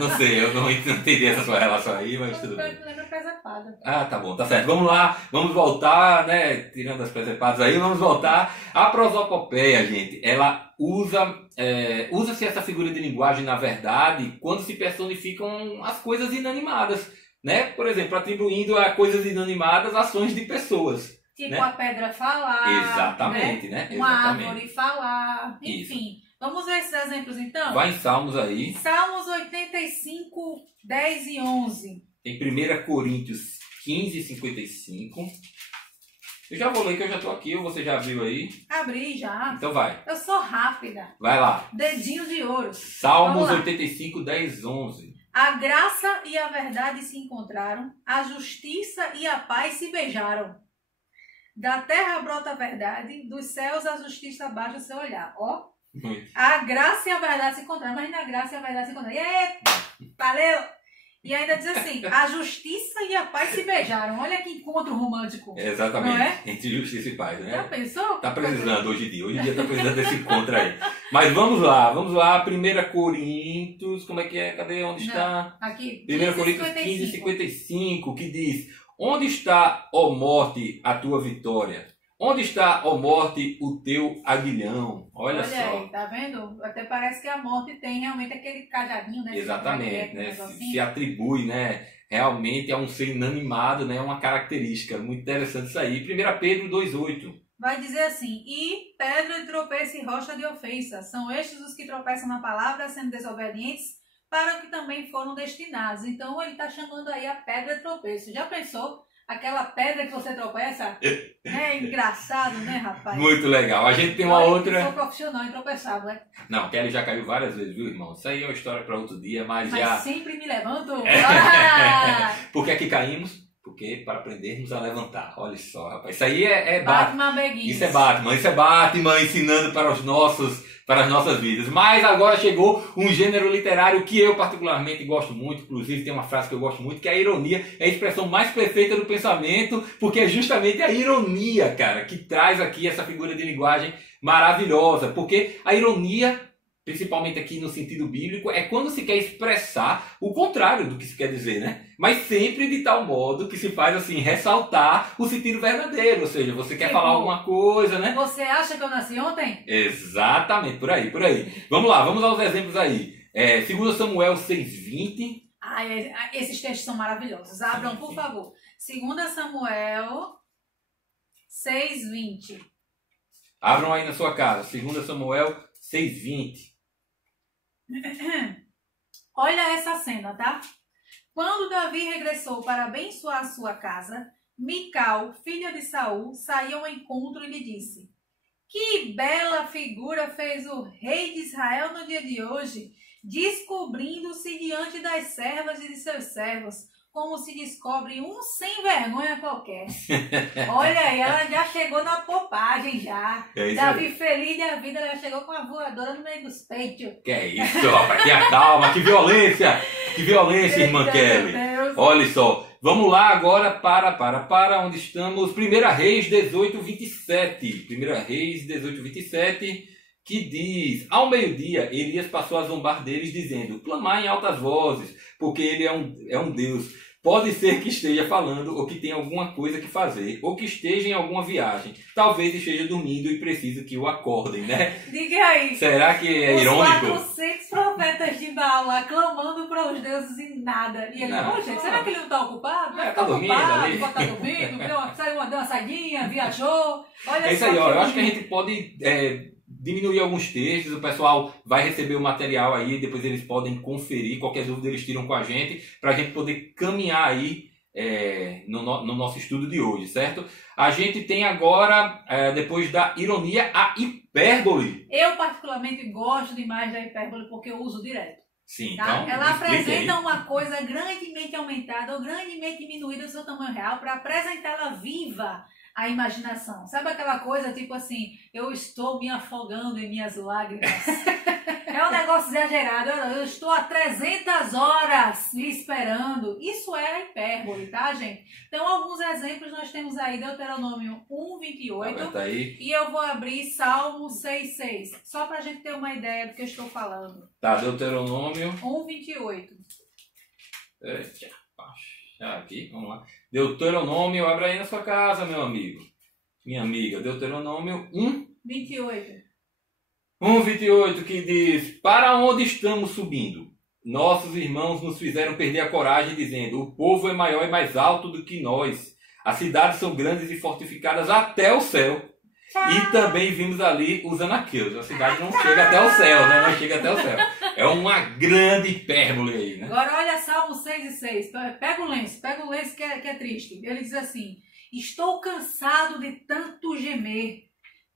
não sei, eu não entendi essa sua relação aí, mas tudo bem. Lembra presepada. Ah, tá bom, tá certo. Vamos lá, vamos voltar, né? Tirando as presepadas aí, vamos voltar. A prosopopeia, gente, ela usa-se essa figura de linguagem, na verdade, quando se personificam as coisas inanimadas, né? Por exemplo, atribuindo a coisas inanimadas ações de pessoas. Tipo né? a pedra falar. Exatamente, né? Uma Exatamente. árvore falar. Enfim, vamos ver esses exemplos então? Vai em Salmos aí. Salmos 85, 10 e 11. Em 1 Coríntios 15, 55. Eu já vou ler que eu já estou aqui, ou você já abriu aí? Abri já. Então vai. Eu sou rápida. Vai lá. Dedinho de ouro. Salmos Vamos lá. 85, 10, 11. A graça e a verdade se encontraram, a justiça e a paz se beijaram. Da terra brota a verdade, dos céus a justiça abaixa o seu olhar. Ó, Muito. a graça e a verdade se encontraram, mas na graça e a verdade se encontraram. E aí, valeu! E ainda diz assim, a justiça e a paz se beijaram. Olha que encontro romântico. Exatamente. Não é? Entre justiça e paz, né? Já pensou? Tá precisando hoje em dia. Hoje em dia tá precisando desse encontro aí. Mas vamos lá. 1 Coríntios, como é que é? Cadê? Onde está? Aqui, 1 Coríntios 15, 55, que diz: onde está, ó morte, a tua vitória? Onde está, ó morte, o teu aguilhão? Olha só. aí, tá vendo? Até parece que a morte tem realmente aquele cajadinho, né? Exatamente, né? Negocinho. Se atribui, né? Realmente a um ser inanimado, né? Uma característica. Muito interessante isso aí. 1 Pedro 2,8. Vai dizer assim, e pedra de tropeço e rocha de ofensa. São estes os que tropeçam na palavra, sendo desobedientes, para o que também foram destinados. Então ele está chamando aí a pedra de tropeço. Já pensou? Aquela pedra que você tropeça? É engraçado, né, rapaz? Muito legal. A gente tem uma Olha, outra. Eu sou profissional em tropeçar, né? Não, Kelly já caiu várias vezes, viu, irmão? Isso aí é uma história para outro dia, mas Mas já. sempre me levanto. É. Ah! Por que aqui caímos? Porque para aprendermos a levantar. Olha só, rapaz. Isso aí é Batman. Batman Begins. Isso é Batman ensinando para as nossas vidas. Mas agora chegou um gênero literário que eu particularmente gosto muito. Inclusive tem uma frase que eu gosto muito, que é a ironia. É a expressão mais perfeita do pensamento, porque é justamente a ironia, cara, que traz aqui essa figura de linguagem maravilhosa. Porque a ironia, principalmente aqui no sentido bíblico, é quando se quer expressar o contrário do que se quer dizer, né? Mas sempre de tal modo que se faz assim, ressaltar o sentido verdadeiro. Ou seja, você quer falar alguma coisa, né? Você acha que eu nasci ontem? Exatamente, por aí, por aí. Vamos lá, vamos aos exemplos aí. 2 Samuel 6,20. Esses textos são maravilhosos. Abram, por favor. 2 Samuel 6:20. Abram aí na sua casa. 2 Samuel 6,20. Olha essa cena, tá? Quando Davi regressou para abençoar sua casa, Mical, filha de Saul, saiu ao encontro e lhe disse: que bela figura fez o rei de Israel no dia de hoje, descobrindo-se diante das servas e de seus servos. como se descobre um sem vergonha qualquer. Olha aí, ela já chegou na popagem já. Davi feliz da vida, ela chegou com a voadora no meio dos peitos. Que é isso, rapaz, que acalma, que violência! Que violência, irmã Kelly. Olha só, vamos lá agora para onde estamos. 1 Reis 18:27. 1 Reis 18:27, que diz: ao meio-dia, Elias passou a zombar deles, dizendo: clamai em altas vozes, porque ele é um Deus. Pode ser que esteja falando, ou que tenha alguma coisa que fazer, ou que esteja em alguma viagem. Talvez esteja dormindo e precise que o acordem, né? Diga aí. Será que é irônico? Os 400 profetas de Baal lá clamando para os deuses e nada. E ele, gente, será que ele não está ocupado? Tá dormindo ali. Pode estar dormindo, deu uma saidinha, viajou. Olha é isso aí, ó. Eu acho que a gente pode diminuir alguns textos, o pessoal vai receber o material aí, depois eles podem conferir, qualquer dúvida eles tiram com a gente, para a gente poder caminhar aí no nosso estudo de hoje, certo? A gente tem agora, depois da ironia, a hipérbole. Eu particularmente gosto demais da hipérbole porque eu uso direto. Sim, tá? Então, ela apresenta uma coisa grandemente aumentada ou grandemente diminuída do seu tamanho real para apresentá-la viva à imaginação. Sabe aquela coisa tipo assim, eu estou me afogando em minhas lágrimas. É um negócio exagerado. Eu estou há 300 horas me esperando. Isso é a hipérbole, tá, gente? Então, alguns exemplos nós temos aí, Deuteronômio 1:28. Aí. E eu vou abrir Salmo 6:6. Só para a gente ter uma ideia do que eu estou falando. Tá, Deuteronômio 1:28. Aqui, vamos lá. Deuteronômio, abra aí na sua casa, meu amigo. Minha amiga, Deuteronômio 1:28. 1:28, que diz: para onde estamos subindo? Nossos irmãos nos fizeram perder a coragem, dizendo: o povo é maior e mais alto do que nós. As cidades são grandes e fortificadas até o céu. E também vimos ali os anaqueus. A cidade não chega até o céu, né? Não chega até o céu. É uma grande hipérbole aí, né? Agora olha Salmo 6:6. Pega o lenço que é triste. Ele diz assim: estou cansado de tanto gemer.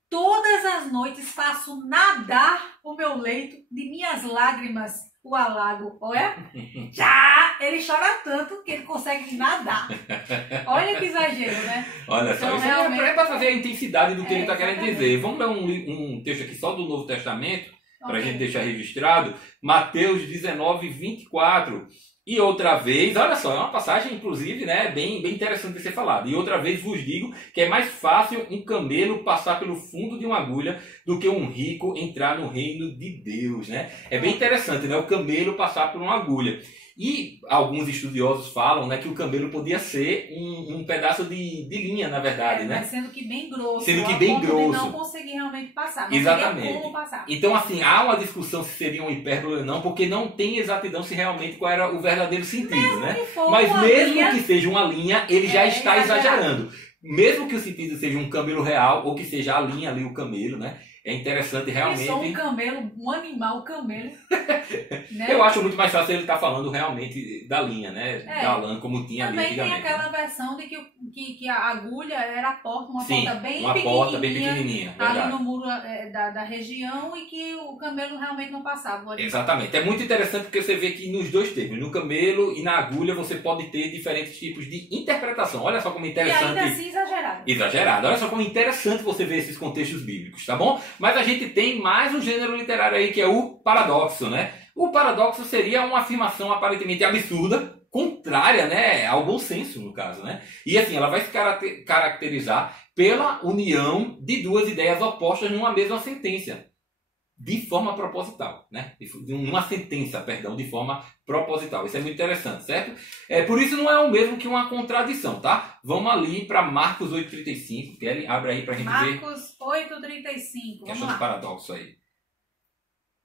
Todas as noites faço nadar o meu leito, de minhas lágrimas o alago. Olha, já ele chora tanto que ele consegue nadar. Olha que exagero, né? Olha só, então, isso realmente é para fazer a intensidade do que ele está exatamente. querendo dizer. Vamos ler um texto aqui só do Novo Testamento, para a gente deixar registrado. Mateus 19:24. E outra vez, olha só, é uma passagem, inclusive, né, bem interessante de ser falada. E outra vez vos digo que é mais fácil um camelo passar pelo fundo de uma agulha do que um rico entrar no reino de Deus, né? É bem interessante, né, o camelo passar por uma agulha. E alguns estudiosos falam, né, que o camelo podia ser um pedaço de linha, na verdade, né? Mas sendo que bem grosso. Sendo que bem grosso. De não conseguir realmente passar. Não Exatamente. Como passar. Então, assim, há uma discussão se seria um hipérbole ou não, porque não tem exatidão se realmente qual era o verdadeiro sentido, mesmo né? Que for mas mesmo linha, que seja uma linha, ele já está exagerando. Mesmo que o sentido seja um camelo real, ou que seja a linha ali, o camelo, né? É interessante realmente. Eu sou um camelo, um animal camelo. Né? Eu acho muito mais fácil ele estar falando realmente da linha, né? Da lã, como tinha ali antigamente. Também tem aquela versão de que a agulha era a porta, uma Sim, porta bem uma pequenininha. Porta bem pequenininha, verdade. Ali no muro da região e que o camelo realmente não passava. Exatamente. É muito interessante porque você vê que nos dois termos, no camelo e na agulha, você pode ter diferentes tipos de interpretação. Olha só como é interessante. E ainda assim exagerado. Exagerado. Olha só como é interessante você ver esses contextos bíblicos, tá bom? Mas a gente tem mais um gênero literário aí que é o paradoxo, né? O paradoxo seria uma afirmação aparentemente absurda, contrária, né, ao bom senso, no caso, né? E assim, ela vai se caracterizar pela união de duas ideias opostas numa mesma sentença, de forma proposital, né? Uma sentença, perdão, de forma proposital. Isso é muito interessante, certo? Por isso não é o mesmo que uma contradição, tá? Vamos ali para Marcos 8:35. Kelly, abre aí para a gente ver. Marcos 8:35. Questão de paradoxo aí.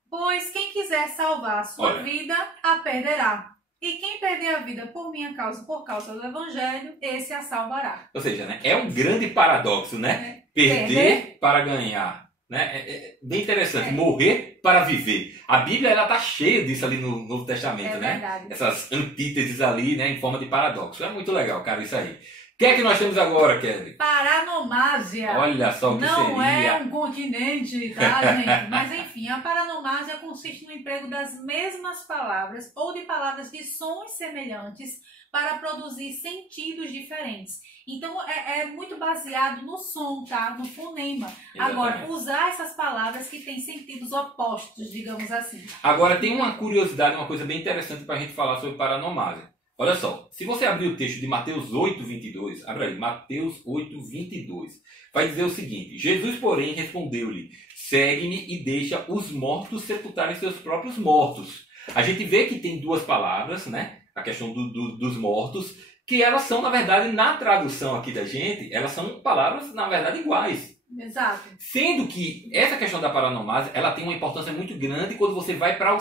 Pois quem quiser salvar a sua vida, a perderá. E quem perder a vida por minha causa, por causa do Evangelho, esse a salvará. Ou seja, né, é um grande paradoxo, né? Perder para ganhar. Né? É bem interessante. Morrer para viver. A Bíblia ela tá cheia disso ali no Novo Testamento, né? Verdade. Essas antíteses ali, né, em forma de paradoxo. É muito legal, cara, isso aí. que é que nós temos agora, Kelly? Paranomásia. Olha só o que Não seria. é um continente, tá, gente? Mas enfim, a paranomásia consiste no emprego das mesmas palavras ou de palavras de sons semelhantes para produzir sentidos diferentes. Então, é muito baseado no som, tá? No fonema. Exatamente. Agora, usar essas palavras que têm sentidos opostos, digamos assim. Agora, tem uma curiosidade, uma coisa bem interessante para a gente falar sobre paranomásia. Olha só, se você abrir o texto de Mateus 8:22, abre aí, Mateus 8:22, vai dizer o seguinte: Jesus, porém, respondeu-lhe: segue-me e deixa os mortos sepultarem seus próprios mortos. A gente vê que tem duas palavras, né? A questão dos mortos, que elas são, na verdade, na tradução aqui da gente, elas são palavras, na verdade, iguais. Exato. Sendo que essa questão da paranomásia, ela tem uma importância muito grande quando você vai para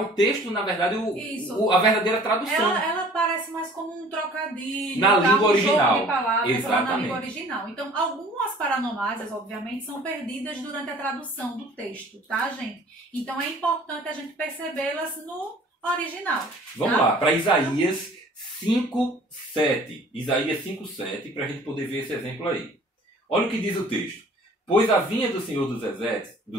o texto, na verdade, a verdadeira tradução. Ela parece mais como um trocadilho, na língua original. Jogo de palavras, exatamente. Na língua original. Então, algumas paranomásias, obviamente, são perdidas durante a tradução do texto, tá, gente? Então, é importante a gente percebê-las no original. Vamos lá, para Isaías 5:7. Isaías 5:7, para a gente poder ver esse exemplo aí. Olha o que diz o texto. Pois a vinha do Senhor dos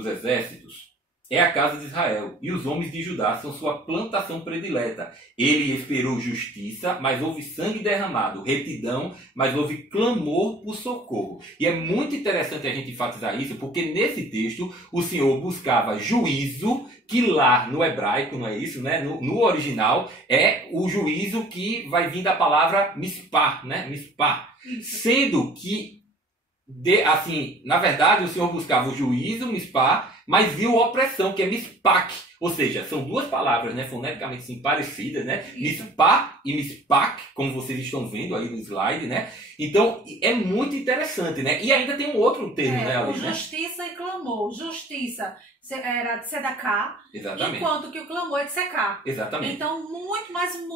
exércitos é a casa de Israel, e os homens de Judá são sua plantação predileta. Ele esperou justiça, mas houve sangue derramado, retidão, mas houve clamor por socorro. E é muito interessante a gente enfatizar isso, porque nesse texto o Senhor buscava juízo, que lá no hebraico, não é isso, né? No original, é o juízo que vai vir da palavra mispah, né? Mispah. Sendo que assim, na verdade, o Senhor buscava o juízo, mispah, mas viu opressão, que é mispak. Ou seja, são duas palavras, né, foneticamente sim, parecidas, né? Mispah e mispak, como vocês estão vendo aí no slide, né? Então, é muito interessante, né? E ainda tem um outro termo, né, ali, justiça e clamor. Justiça era de sedaká, exatamente. Enquanto que o clamor é de secar. Exatamente. Então, muito parecido.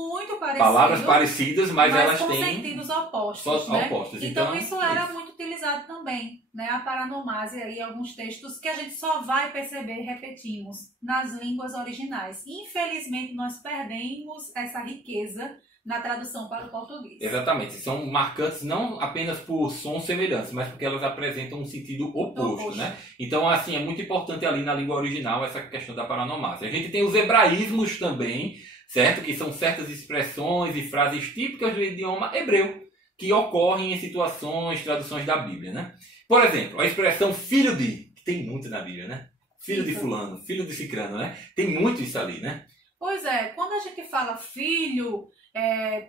Palavras parecidas, mas elas com têm sentidos opostos, né? opostos. Então, isso era muito utilizado também, né? A paranomásia e alguns textos que a gente só vai perceber, repetimos, nas línguas originais. Infelizmente, nós perdemos essa riqueza na tradução para o português. Exatamente. São marcantes não apenas por sons semelhantes, mas porque elas apresentam um sentido oposto, né? Então, assim, é muito importante ali na língua original essa questão da paranomásia. A gente tem os hebraísmos também, certo? Que são certas expressões e frases típicas do idioma hebreu, que ocorrem em situações, traduções da Bíblia, né? Por exemplo, a expressão filho de, que tem muito na Bíblia, né? Filho de fulano, filho de cicrano, né? Tem muito isso ali, né? Pois é, quando a gente fala filho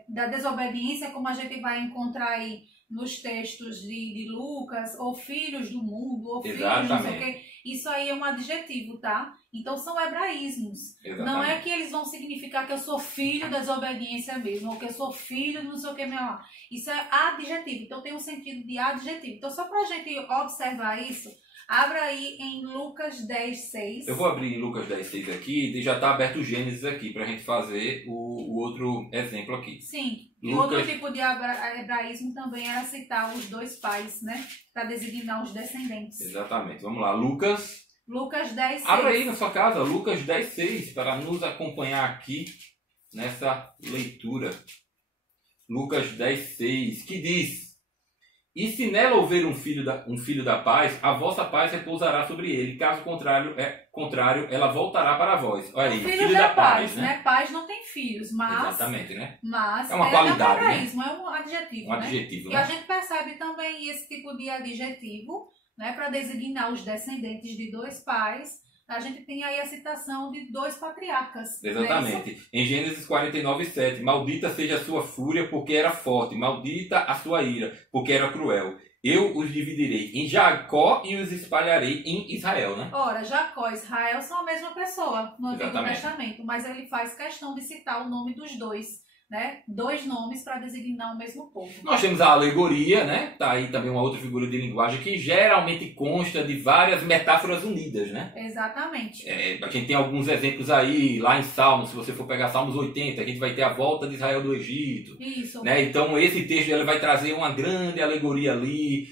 da desobediência, como a gente vai encontrar aí nos textos de Lucas, ou filhos do mundo, ou filhos não sei o quê, isso aí é um adjetivo, tá? Então são hebraísmos. Exatamente. Não é que eles vão significar que eu sou filho da desobediência mesmo, ou que eu sou filho não sei o que mesmo. Isso é adjetivo, então tem um sentido de adjetivo. Então só pra gente observar isso, abra aí em Lucas 10:6. Eu vou abrir em Lucas 10:6 aqui, e já está aberto o Gênesis aqui, para a gente fazer o outro exemplo aqui. Sim, e outro tipo de hebraísmo também era citar os dois pais, né? Para designar os descendentes. Exatamente, vamos lá, Lucas 10:6. Abra aí na sua casa, Lucas 10:6, para nos acompanhar aqui nessa leitura. Lucas 10:6, que diz: E se nela houver um filho da paz, a vossa paz repousará sobre ele. Caso contrário, ela voltará para vós. Olha aí, filho da paz, né? Paz não tem filhos, mas... Exatamente, né? Mas é uma qualidade, né? É um adjetivo, um adjetivo, né? né? E a gente percebe também esse tipo de adjetivo, né? Para designar os descendentes de dois pais. A gente tem aí a citação de dois patriarcas. Exatamente. Em Gênesis 49:7, maldita seja a sua fúria, porque era forte, maldita a sua ira, porque era cruel. Eu os dividirei em Jacó e os espalharei em Israel, né? Ora, Jacó e Israel são a mesma pessoa no Antigo Exatamente. Testamento, mas ele faz questão de citar o nome dos dois. Né? Dois nomes para designar o mesmo povo. Nós temos a alegoria, né? Tá aí também uma outra figura de linguagem que geralmente consta de várias metáforas unidas, né? Exatamente. A gente tem alguns exemplos aí, lá em Salmos, se você for pegar Salmos 80, a gente vai ter a volta de Israel do Egito. Isso. Né? Então esse texto ele vai trazer uma grande alegoria ali.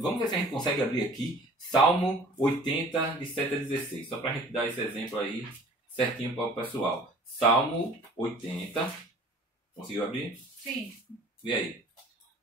Vamos ver se a gente consegue abrir aqui. Salmo 80, de 7 a 16. Só para a gente dar esse exemplo aí certinho para o pessoal. Salmo 80... Conseguiu abrir? Sim. Vê aí.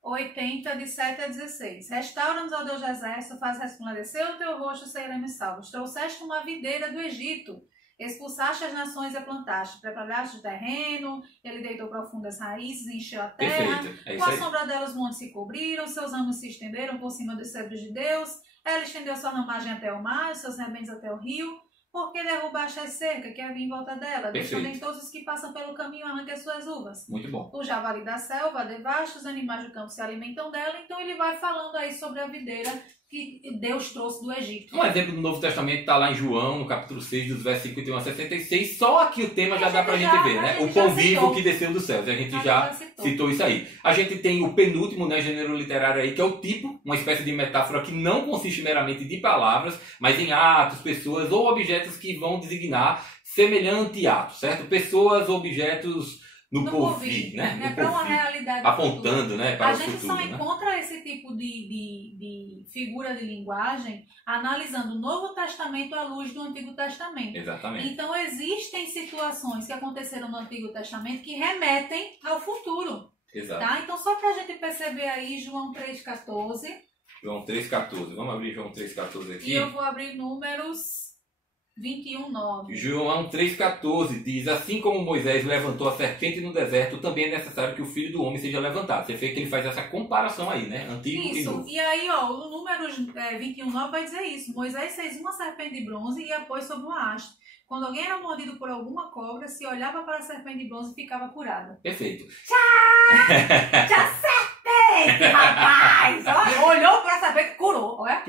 80, de 7 a 16. Restaura-nos, ó Deus do exército, faz resplandecer o teu rosto, seremos salvos. Trouxeste uma videira do Egito, expulsaste as nações e plantaste, preparaste o terreno, ele deitou profundas raízes, encheu a terra. Perfeito. É Com isso a aí. sombra dela os montes se cobriram, seus ramos se estenderam por cima dos cedros de Deus. Ela estendeu sua ramagem até o mar, seus remendos até o rio. Porque derrubaste a cerca que havia em volta dela, deixando em todos os que passam pelo caminho arranque as suas uvas. Muito bom. O javali da selva devasta, os animais do campo se alimentam dela. Então ele vai falando aí sobre a videira que Deus trouxe do Egito. Um exemplo do Novo Testamento está lá em João, no capítulo 6, dos versos 51 a 66. Só aqui o tema já dá pra gente ver, né? O pão vivo que desceu do céu. A gente já citou isso aí. A gente tem o penúltimo, né, gênero literário aí, que é o tipo, uma espécie de metáfora que não consiste meramente de palavras, mas em atos, pessoas ou objetos que vão designar semelhante ato, certo? Pessoas, objetos no porvir, né? É para uma realidade apontando, né, para o futuro. A gente só encontra esse tipo de figura de linguagem analisando o Novo Testamento à luz do Antigo Testamento. Exatamente. Então existem situações que aconteceram no Antigo Testamento que remetem ao futuro. Exato. Tá? Então só para a gente perceber aí João 3,14. João 3,14. Vamos abrir João 3,14 aqui. E eu vou abrir Números 21:9. João 3,14 diz: assim como Moisés levantou a serpente no deserto, também é necessário que o Filho do Homem seja levantado. Você vê que ele faz essa comparação aí, né? Antigo e novo. E aí, ó, o Números 21:9 vai dizer isso. Moisés fez uma serpente de bronze e a pôs sobre uma haste. Quando alguém era mordido por alguma cobra, se olhava para a serpente de bronze, ficava curada. Perfeito. Já serpente, rapaz! Ó, olhou para a serpente, curou, olha.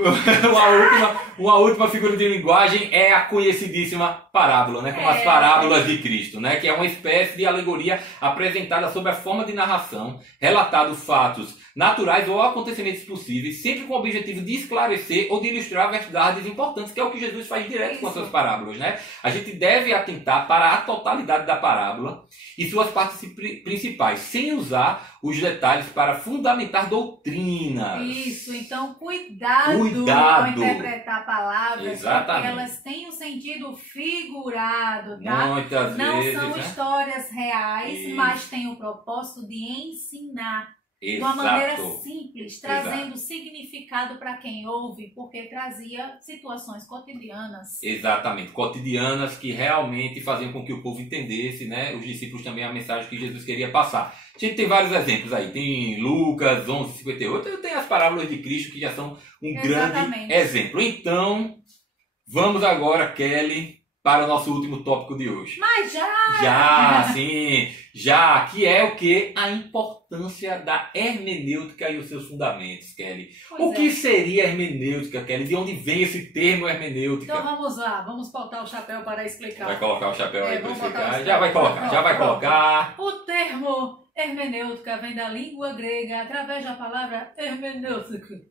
Uma última figura de linguagem é a conhecidíssima parábola, né? Como as parábolas de Cristo, né? Que é uma espécie de alegoria apresentada sob a forma de narração, relatado fatos naturais ou acontecimentos possíveis, sempre com o objetivo de esclarecer ou de ilustrar verdades importantes, que é o que Jesus faz direto com as suas parábolas, né? A gente deve atentar para a totalidade da parábola e suas partes principais, sem usar os detalhes para fundamentar doutrinas. Isso, então cuidado ao interpretar palavras, exatamente, porque elas têm um sentido figurado, tá? Muitas não vezes, são né? histórias reais, Isso. mas têm o propósito de ensinar. Exato. De uma maneira simples, trazendo significado para quem ouve, porque trazia situações cotidianas. Exatamente, cotidianas que realmente faziam com que o povo entendesse, né? Os discípulos também a mensagem que Jesus queria passar. A gente tem vários exemplos aí, tem Lucas 11:58, tem as parábolas de Cristo que já são um grande exemplo. Então, vamos agora, Kelly, para o nosso último tópico de hoje. Mas já! Já, sim! Já, que é o que? A importância da hermenêutica e os seus fundamentos, Kelly. O que seria hermenêutica, Kelly? De onde vem esse termo hermenêutica? Então vamos lá, vamos pautar o chapéu para explicar. Vai colocar o chapéu aí para explicar? Já vai colocar. O termo hermenêutica vem da língua grega através da palavra hermenêutica,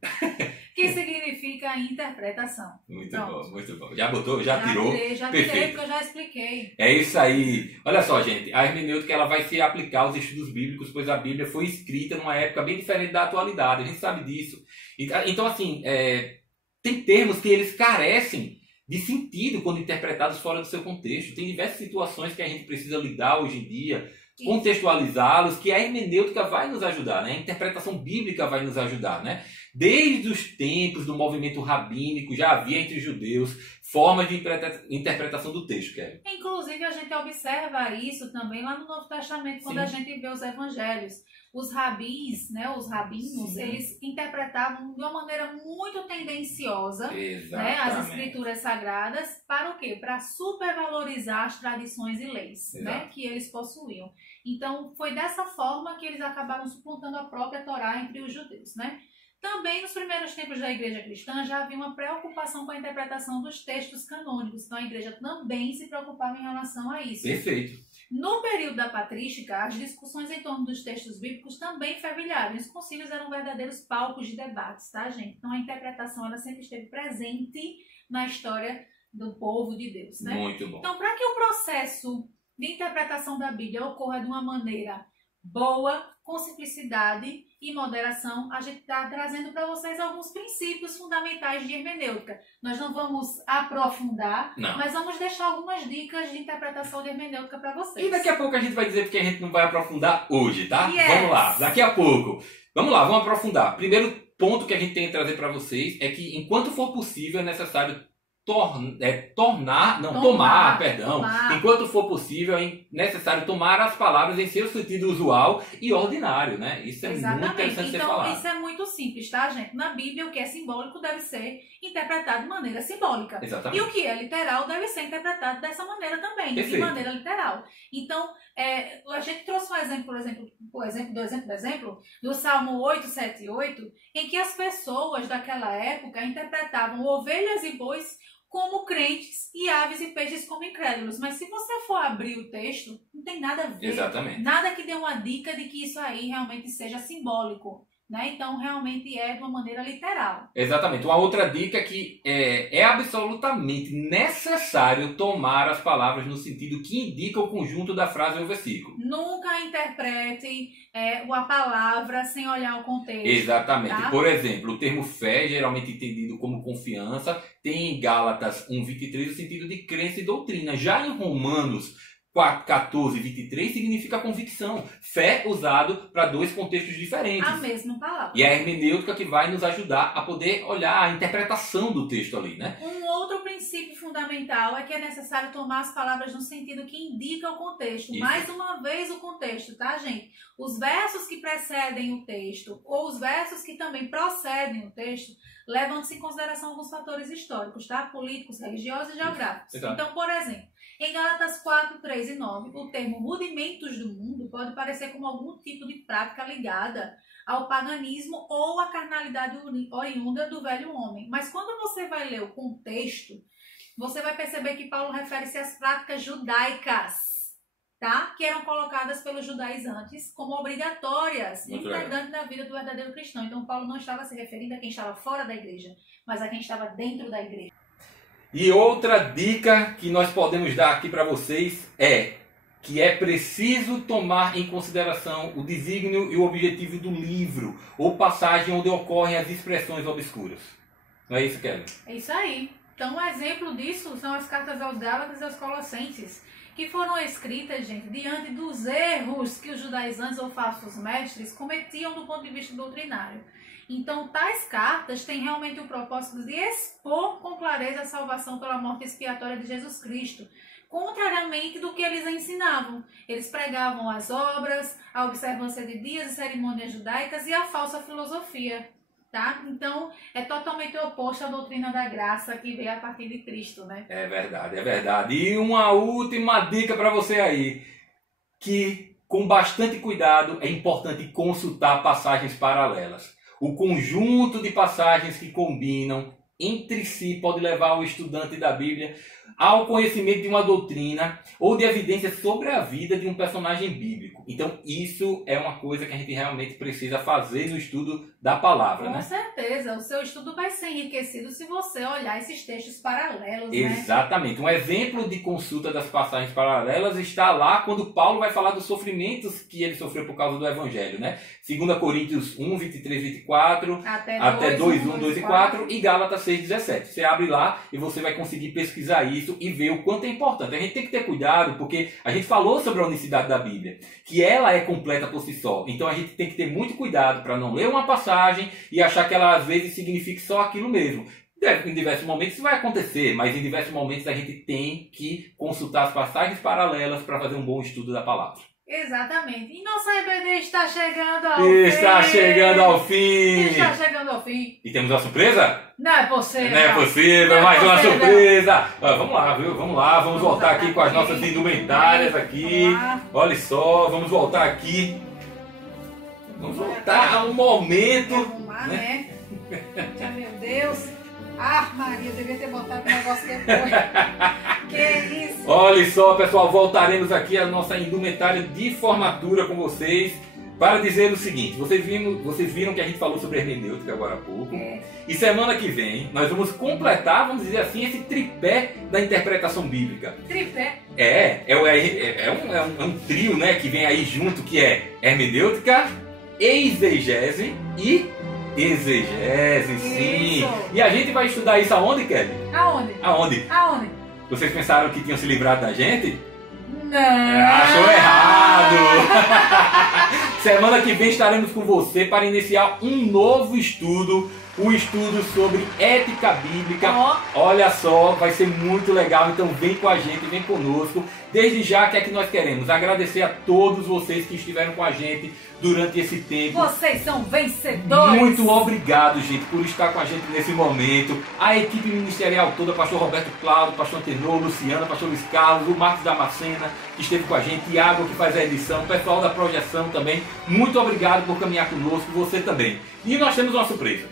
que significa interpretação. Muito bom, muito bom. Já botou, já tirou? Já tirei, porque eu já expliquei. É isso aí. Olha só, gente, a hermenêutica ela vai se aplicar aos estudos bíblicos, pois a Bíblia foi escrita numa época bem diferente da atualidade, a gente sabe disso. Então, assim, tem termos que eles carecem de sentido quando interpretados fora do seu contexto. Tem diversas situações que a gente precisa lidar hoje em dia, contextualizá-los, que a hermenêutica vai nos ajudar, né? A interpretação bíblica vai nos ajudar, né? Desde os tempos do movimento rabínico, já havia entre os judeus formas de interpretação do texto, Kelly. Inclusive, a gente observa isso também lá no Novo Testamento, quando a gente vê os evangelhos. Os rabis, né, os rabinos, eles interpretavam de uma maneira muito tendenciosa, né, as escrituras sagradas, para o quê? Para supervalorizar as tradições e leis, né, que eles possuíam. Então, foi dessa forma que eles acabaram suplantando a própria Torá entre os judeus, né? Também nos primeiros tempos da igreja cristã já havia uma preocupação com a interpretação dos textos canônicos, então a igreja também se preocupava em relação a isso. Perfeito. No período da patrística, as discussões em torno dos textos bíblicos também fervilharam. Os concílios eram verdadeiros palcos de debates, tá, gente? Então a interpretação ela sempre esteve presente na história do povo de Deus, né? Muito bom. Então, para que o processo de interpretação da Bíblia ocorra de uma maneira boa, com simplicidade e moderação, a gente está trazendo para vocês alguns princípios fundamentais de hermenêutica. Nós não vamos aprofundar, mas vamos deixar algumas dicas de interpretação de hermenêutica para vocês. E daqui a pouco a gente vai dizer porque a gente não vai aprofundar hoje, tá? Vamos lá, daqui a pouco. Vamos lá, vamos aprofundar. Primeiro ponto que a gente tem que trazer para vocês é que, enquanto for possível, é necessário tomar. Enquanto for possível, é necessário tomar as palavras em seu sentido usual e ordinário, né? Isso é muito interessante ser falado. Então, isso é muito simples, tá, gente? Na Bíblia, o que é simbólico deve ser interpretado de maneira simbólica. Exatamente. E o que é literal deve ser interpretado dessa maneira também, de maneira literal. Então, a gente trouxe um exemplo, por exemplo, do Salmo 878, em que as pessoas daquela época interpretavam ovelhas e bois como crentes e aves e peixes como incrédulos. Mas se você for abrir o texto, não tem nada a ver. Exatamente. Nada que dê uma dica de que isso aí realmente seja simbólico. Né? Então, realmente é de uma maneira literal. Exatamente. Uma outra dica é que é absolutamente necessário tomar as palavras no sentido que indica o conjunto da frase ou versículo. Nunca interprete a palavra sem olhar o contexto. Exatamente. Tá? Por exemplo, o termo fé, geralmente entendido como confiança, tem em Gálatas 1:23 o sentido de crença e doutrina. Já em Romanos 14:23 significa convicção. Fé usado para dois contextos diferentes. A mesma palavra. E é a hermenêutica que vai nos ajudar a poder olhar a interpretação do texto ali, né? Um outro princípio fundamental é que é necessário tomar as palavras no sentido que indica o contexto. Isso. Mais uma vez o contexto, tá, gente? Os versos que precedem o texto ou os versos que também procedem o texto levam-se em consideração alguns fatores históricos, tá? Políticos, religiosos e geográficos. Exato. Então, por exemplo, em Gálatas 4, 3 e 9, o termo rudimentos do mundo pode parecer como algum tipo de prática ligada ao paganismo ou à carnalidade oriunda do velho homem. Mas quando você vai ler o contexto, você vai perceber que Paulo refere-se às práticas judaicas, tá? Que eram colocadas pelos judaizantes como obrigatórias e integrantes da vida do verdadeiro cristão. Então, Paulo não estava se referindo a quem estava fora da igreja, mas a quem estava dentro da igreja. E outra dica que nós podemos dar aqui para vocês é que é preciso tomar em consideração o desígnio e o objetivo do livro ou passagem onde ocorrem as expressões obscuras. Não é isso, Kelly? É isso aí. Então, um exemplo disso são as cartas aos Gálatas e aos Colossenses, que foram escritas, gente, diante dos erros que os judaizantes ou falsos mestres cometiam do ponto de vista doutrinário. Então, tais cartas têm realmente o propósito de expor com clareza a salvação pela morte expiatória de Jesus Cristo, contrariamente do que eles ensinavam. Eles pregavam as obras, a observância de dias e cerimônias judaicas e a falsa filosofia. Tá? Então, é totalmente oposto à doutrina da graça que veio a partir de Cristo, né? É verdade, é verdade. E uma última dica para você aí, que com bastante cuidado é importante consultar passagens paralelas. O conjunto de passagens que combinam entre si pode levar o estudante da Bíblia ao conhecimento de uma doutrina ou de evidências sobre a vida de um personagem bíblico. Então, isso é uma coisa que a gente realmente precisa fazer no estudo da palavra, Com né? certeza, o seu estudo vai ser enriquecido se você olhar esses textos paralelos, né? Exatamente. Um exemplo de consulta das passagens paralelas está lá quando Paulo vai falar dos sofrimentos que ele sofreu por causa do Evangelho, né? 2 Coríntios 1, 23, 24, até 2, 1, 2 e 4 e Gálatas 6, 17. Você abre lá e você vai conseguir pesquisar isso e ver o quanto é importante. A gente tem que ter cuidado porque a gente falou sobre a unicidade da Bíblia, que ela é completa por si só. Então a gente tem que ter muito cuidado para não ler uma passagem e achar que ela às vezes signifique só aquilo mesmo. Em diversos momentos isso vai acontecer, mas em diversos momentos a gente tem que consultar as passagens paralelas para fazer um bom estudo da palavra. Exatamente. E nossa EBD está chegando ao fim. Está chegando ao fim. Está chegando ao fim. E temos uma surpresa? Não é possível. Não é possível, mais uma surpresa. Vamos lá, viu? Vamos lá, vamos voltar aqui com as nossas indumentárias aqui. Olha só, vamos voltar aqui. Vamos voltar a um momento. Arrumar, né? Meu Deus. Ah, Maria, eu devia ter botado o negócio depois. Que isso? Olha só, pessoal, voltaremos aqui à nossa indumentária de formatura com vocês. para dizer o seguinte, vocês viram que a gente falou sobre hermenêutica agora há pouco, e semana que vem nós vamos completar, vamos dizer assim, esse tripé da interpretação bíblica. Tripé? É um trio, né, que vem aí junto, que é hermenêutica, exegese e exegese, sim. Isso. E a gente vai estudar isso aonde, Kelly? Aonde? Vocês pensaram que tinham se livrado da gente? Não. Achou errado! Semana que vem estaremos com você para iniciar um novo estudo, um estudo sobre ética bíblica. Olha só, vai ser muito legal, então vem com a gente, vem conosco. Desde já, o que é que nós queremos? Agradecer a todos vocês que estiveram com a gente durante esse tempo. Vocês são vencedores! Muito obrigado, gente, por estar com a gente nesse momento. A equipe ministerial toda, pastor Roberto Cláudio, pastor Antenor, Luciana, pastor Luiz Carlos, o Marcos Damascena, que esteve com a gente, Tiago, que faz a edição, o pessoal da projeção também. Muito obrigado por caminhar conosco, você também. E nós temos uma surpresa.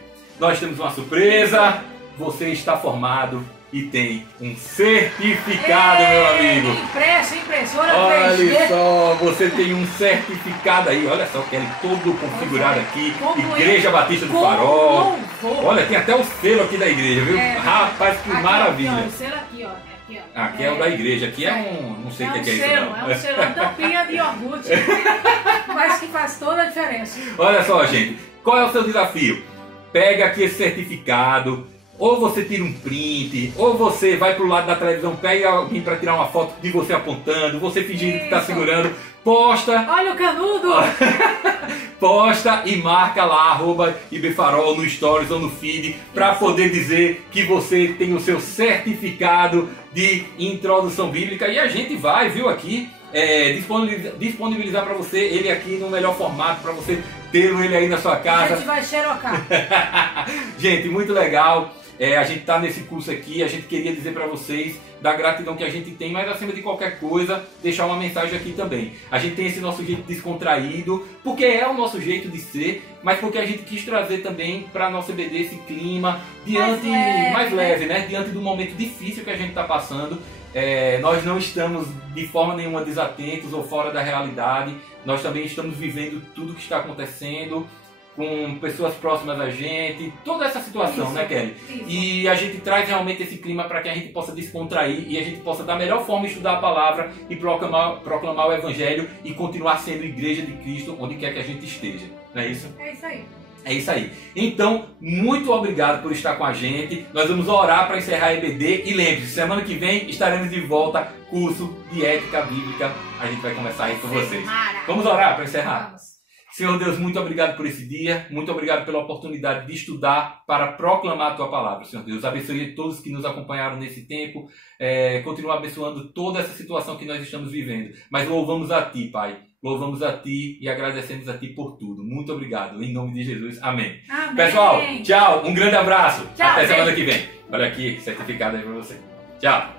Você está formado e tem um certificado, meu amigo. Impressora 3D. Olha só, você tem um certificado aí. Olha só, Kelly, todo configurado aqui. Igreja Batista do Farol. Olha, tem até o selo aqui da igreja, viu? Rapaz, que maravilha. Aqui, ó, o selo aqui, ó. Aqui é o da igreja, aqui é um... Não sei o que é isso, não. É um selo, uma tampinha de iogurte. Mas que faz toda a diferença. Olha só, gente. Qual é o seu desafio? Pega aqui esse certificado, ou você tira um print, ou você vai pro lado da televisão, pega alguém para tirar uma foto de você apontando, você fingindo que está segurando, posta. Olha o canudo! Posta e marca lá, @ibfarol no Stories ou no Feed, para poder dizer que você tem o seu certificado de introdução bíblica. E a gente vai, viu, aqui, disponibilizar para você ele aqui no melhor formato, para você ter ele aí na sua casa. A gente vai xerocar. Gente, muito legal. A gente está nesse curso aqui, a gente queria dizer para vocês da gratidão que a gente tem, mas acima de qualquer coisa, deixar uma mensagem aqui também. A gente tem esse nosso jeito descontraído, porque é o nosso jeito de ser, mas porque a gente quis trazer também para a nossa EBD esse clima mais leve, né? Diante do momento difícil que a gente está passando. Nós não estamos de forma nenhuma desatentos ou fora da realidade. Nós também estamos vivendo tudo que está acontecendo com pessoas próximas a gente, toda essa situação, isso, né, Kelly? Isso. E a gente traz realmente esse clima para que a gente possa descontrair e a gente possa da melhor forma estudar a palavra e proclamar o Evangelho e continuar sendo igreja de Cristo onde quer que a gente esteja. Não é isso? É isso aí. É isso aí. Então, muito obrigado por estar com a gente. Nós vamos orar para encerrar a EBD. E lembre-se, semana que vem estaremos de volta, curso de ética bíblica. A gente vai começar aí com vocês. Vamos orar para encerrar? Vamos. Senhor Deus, muito obrigado por esse dia. Muito obrigado pela oportunidade de estudar para proclamar a Tua palavra, Senhor Deus. Abençoe todos que nos acompanharam nesse tempo. Continua abençoando toda essa situação que nós estamos vivendo. Mas louvamos a Ti, Pai. Louvamos a Ti e agradecemos a Ti por tudo. Muito obrigado. Em nome de Jesus. Amém. Amém. Pessoal, tchau. Um grande abraço. Tchau, até semana que vem. Olha aqui, certificado aí para você. Tchau.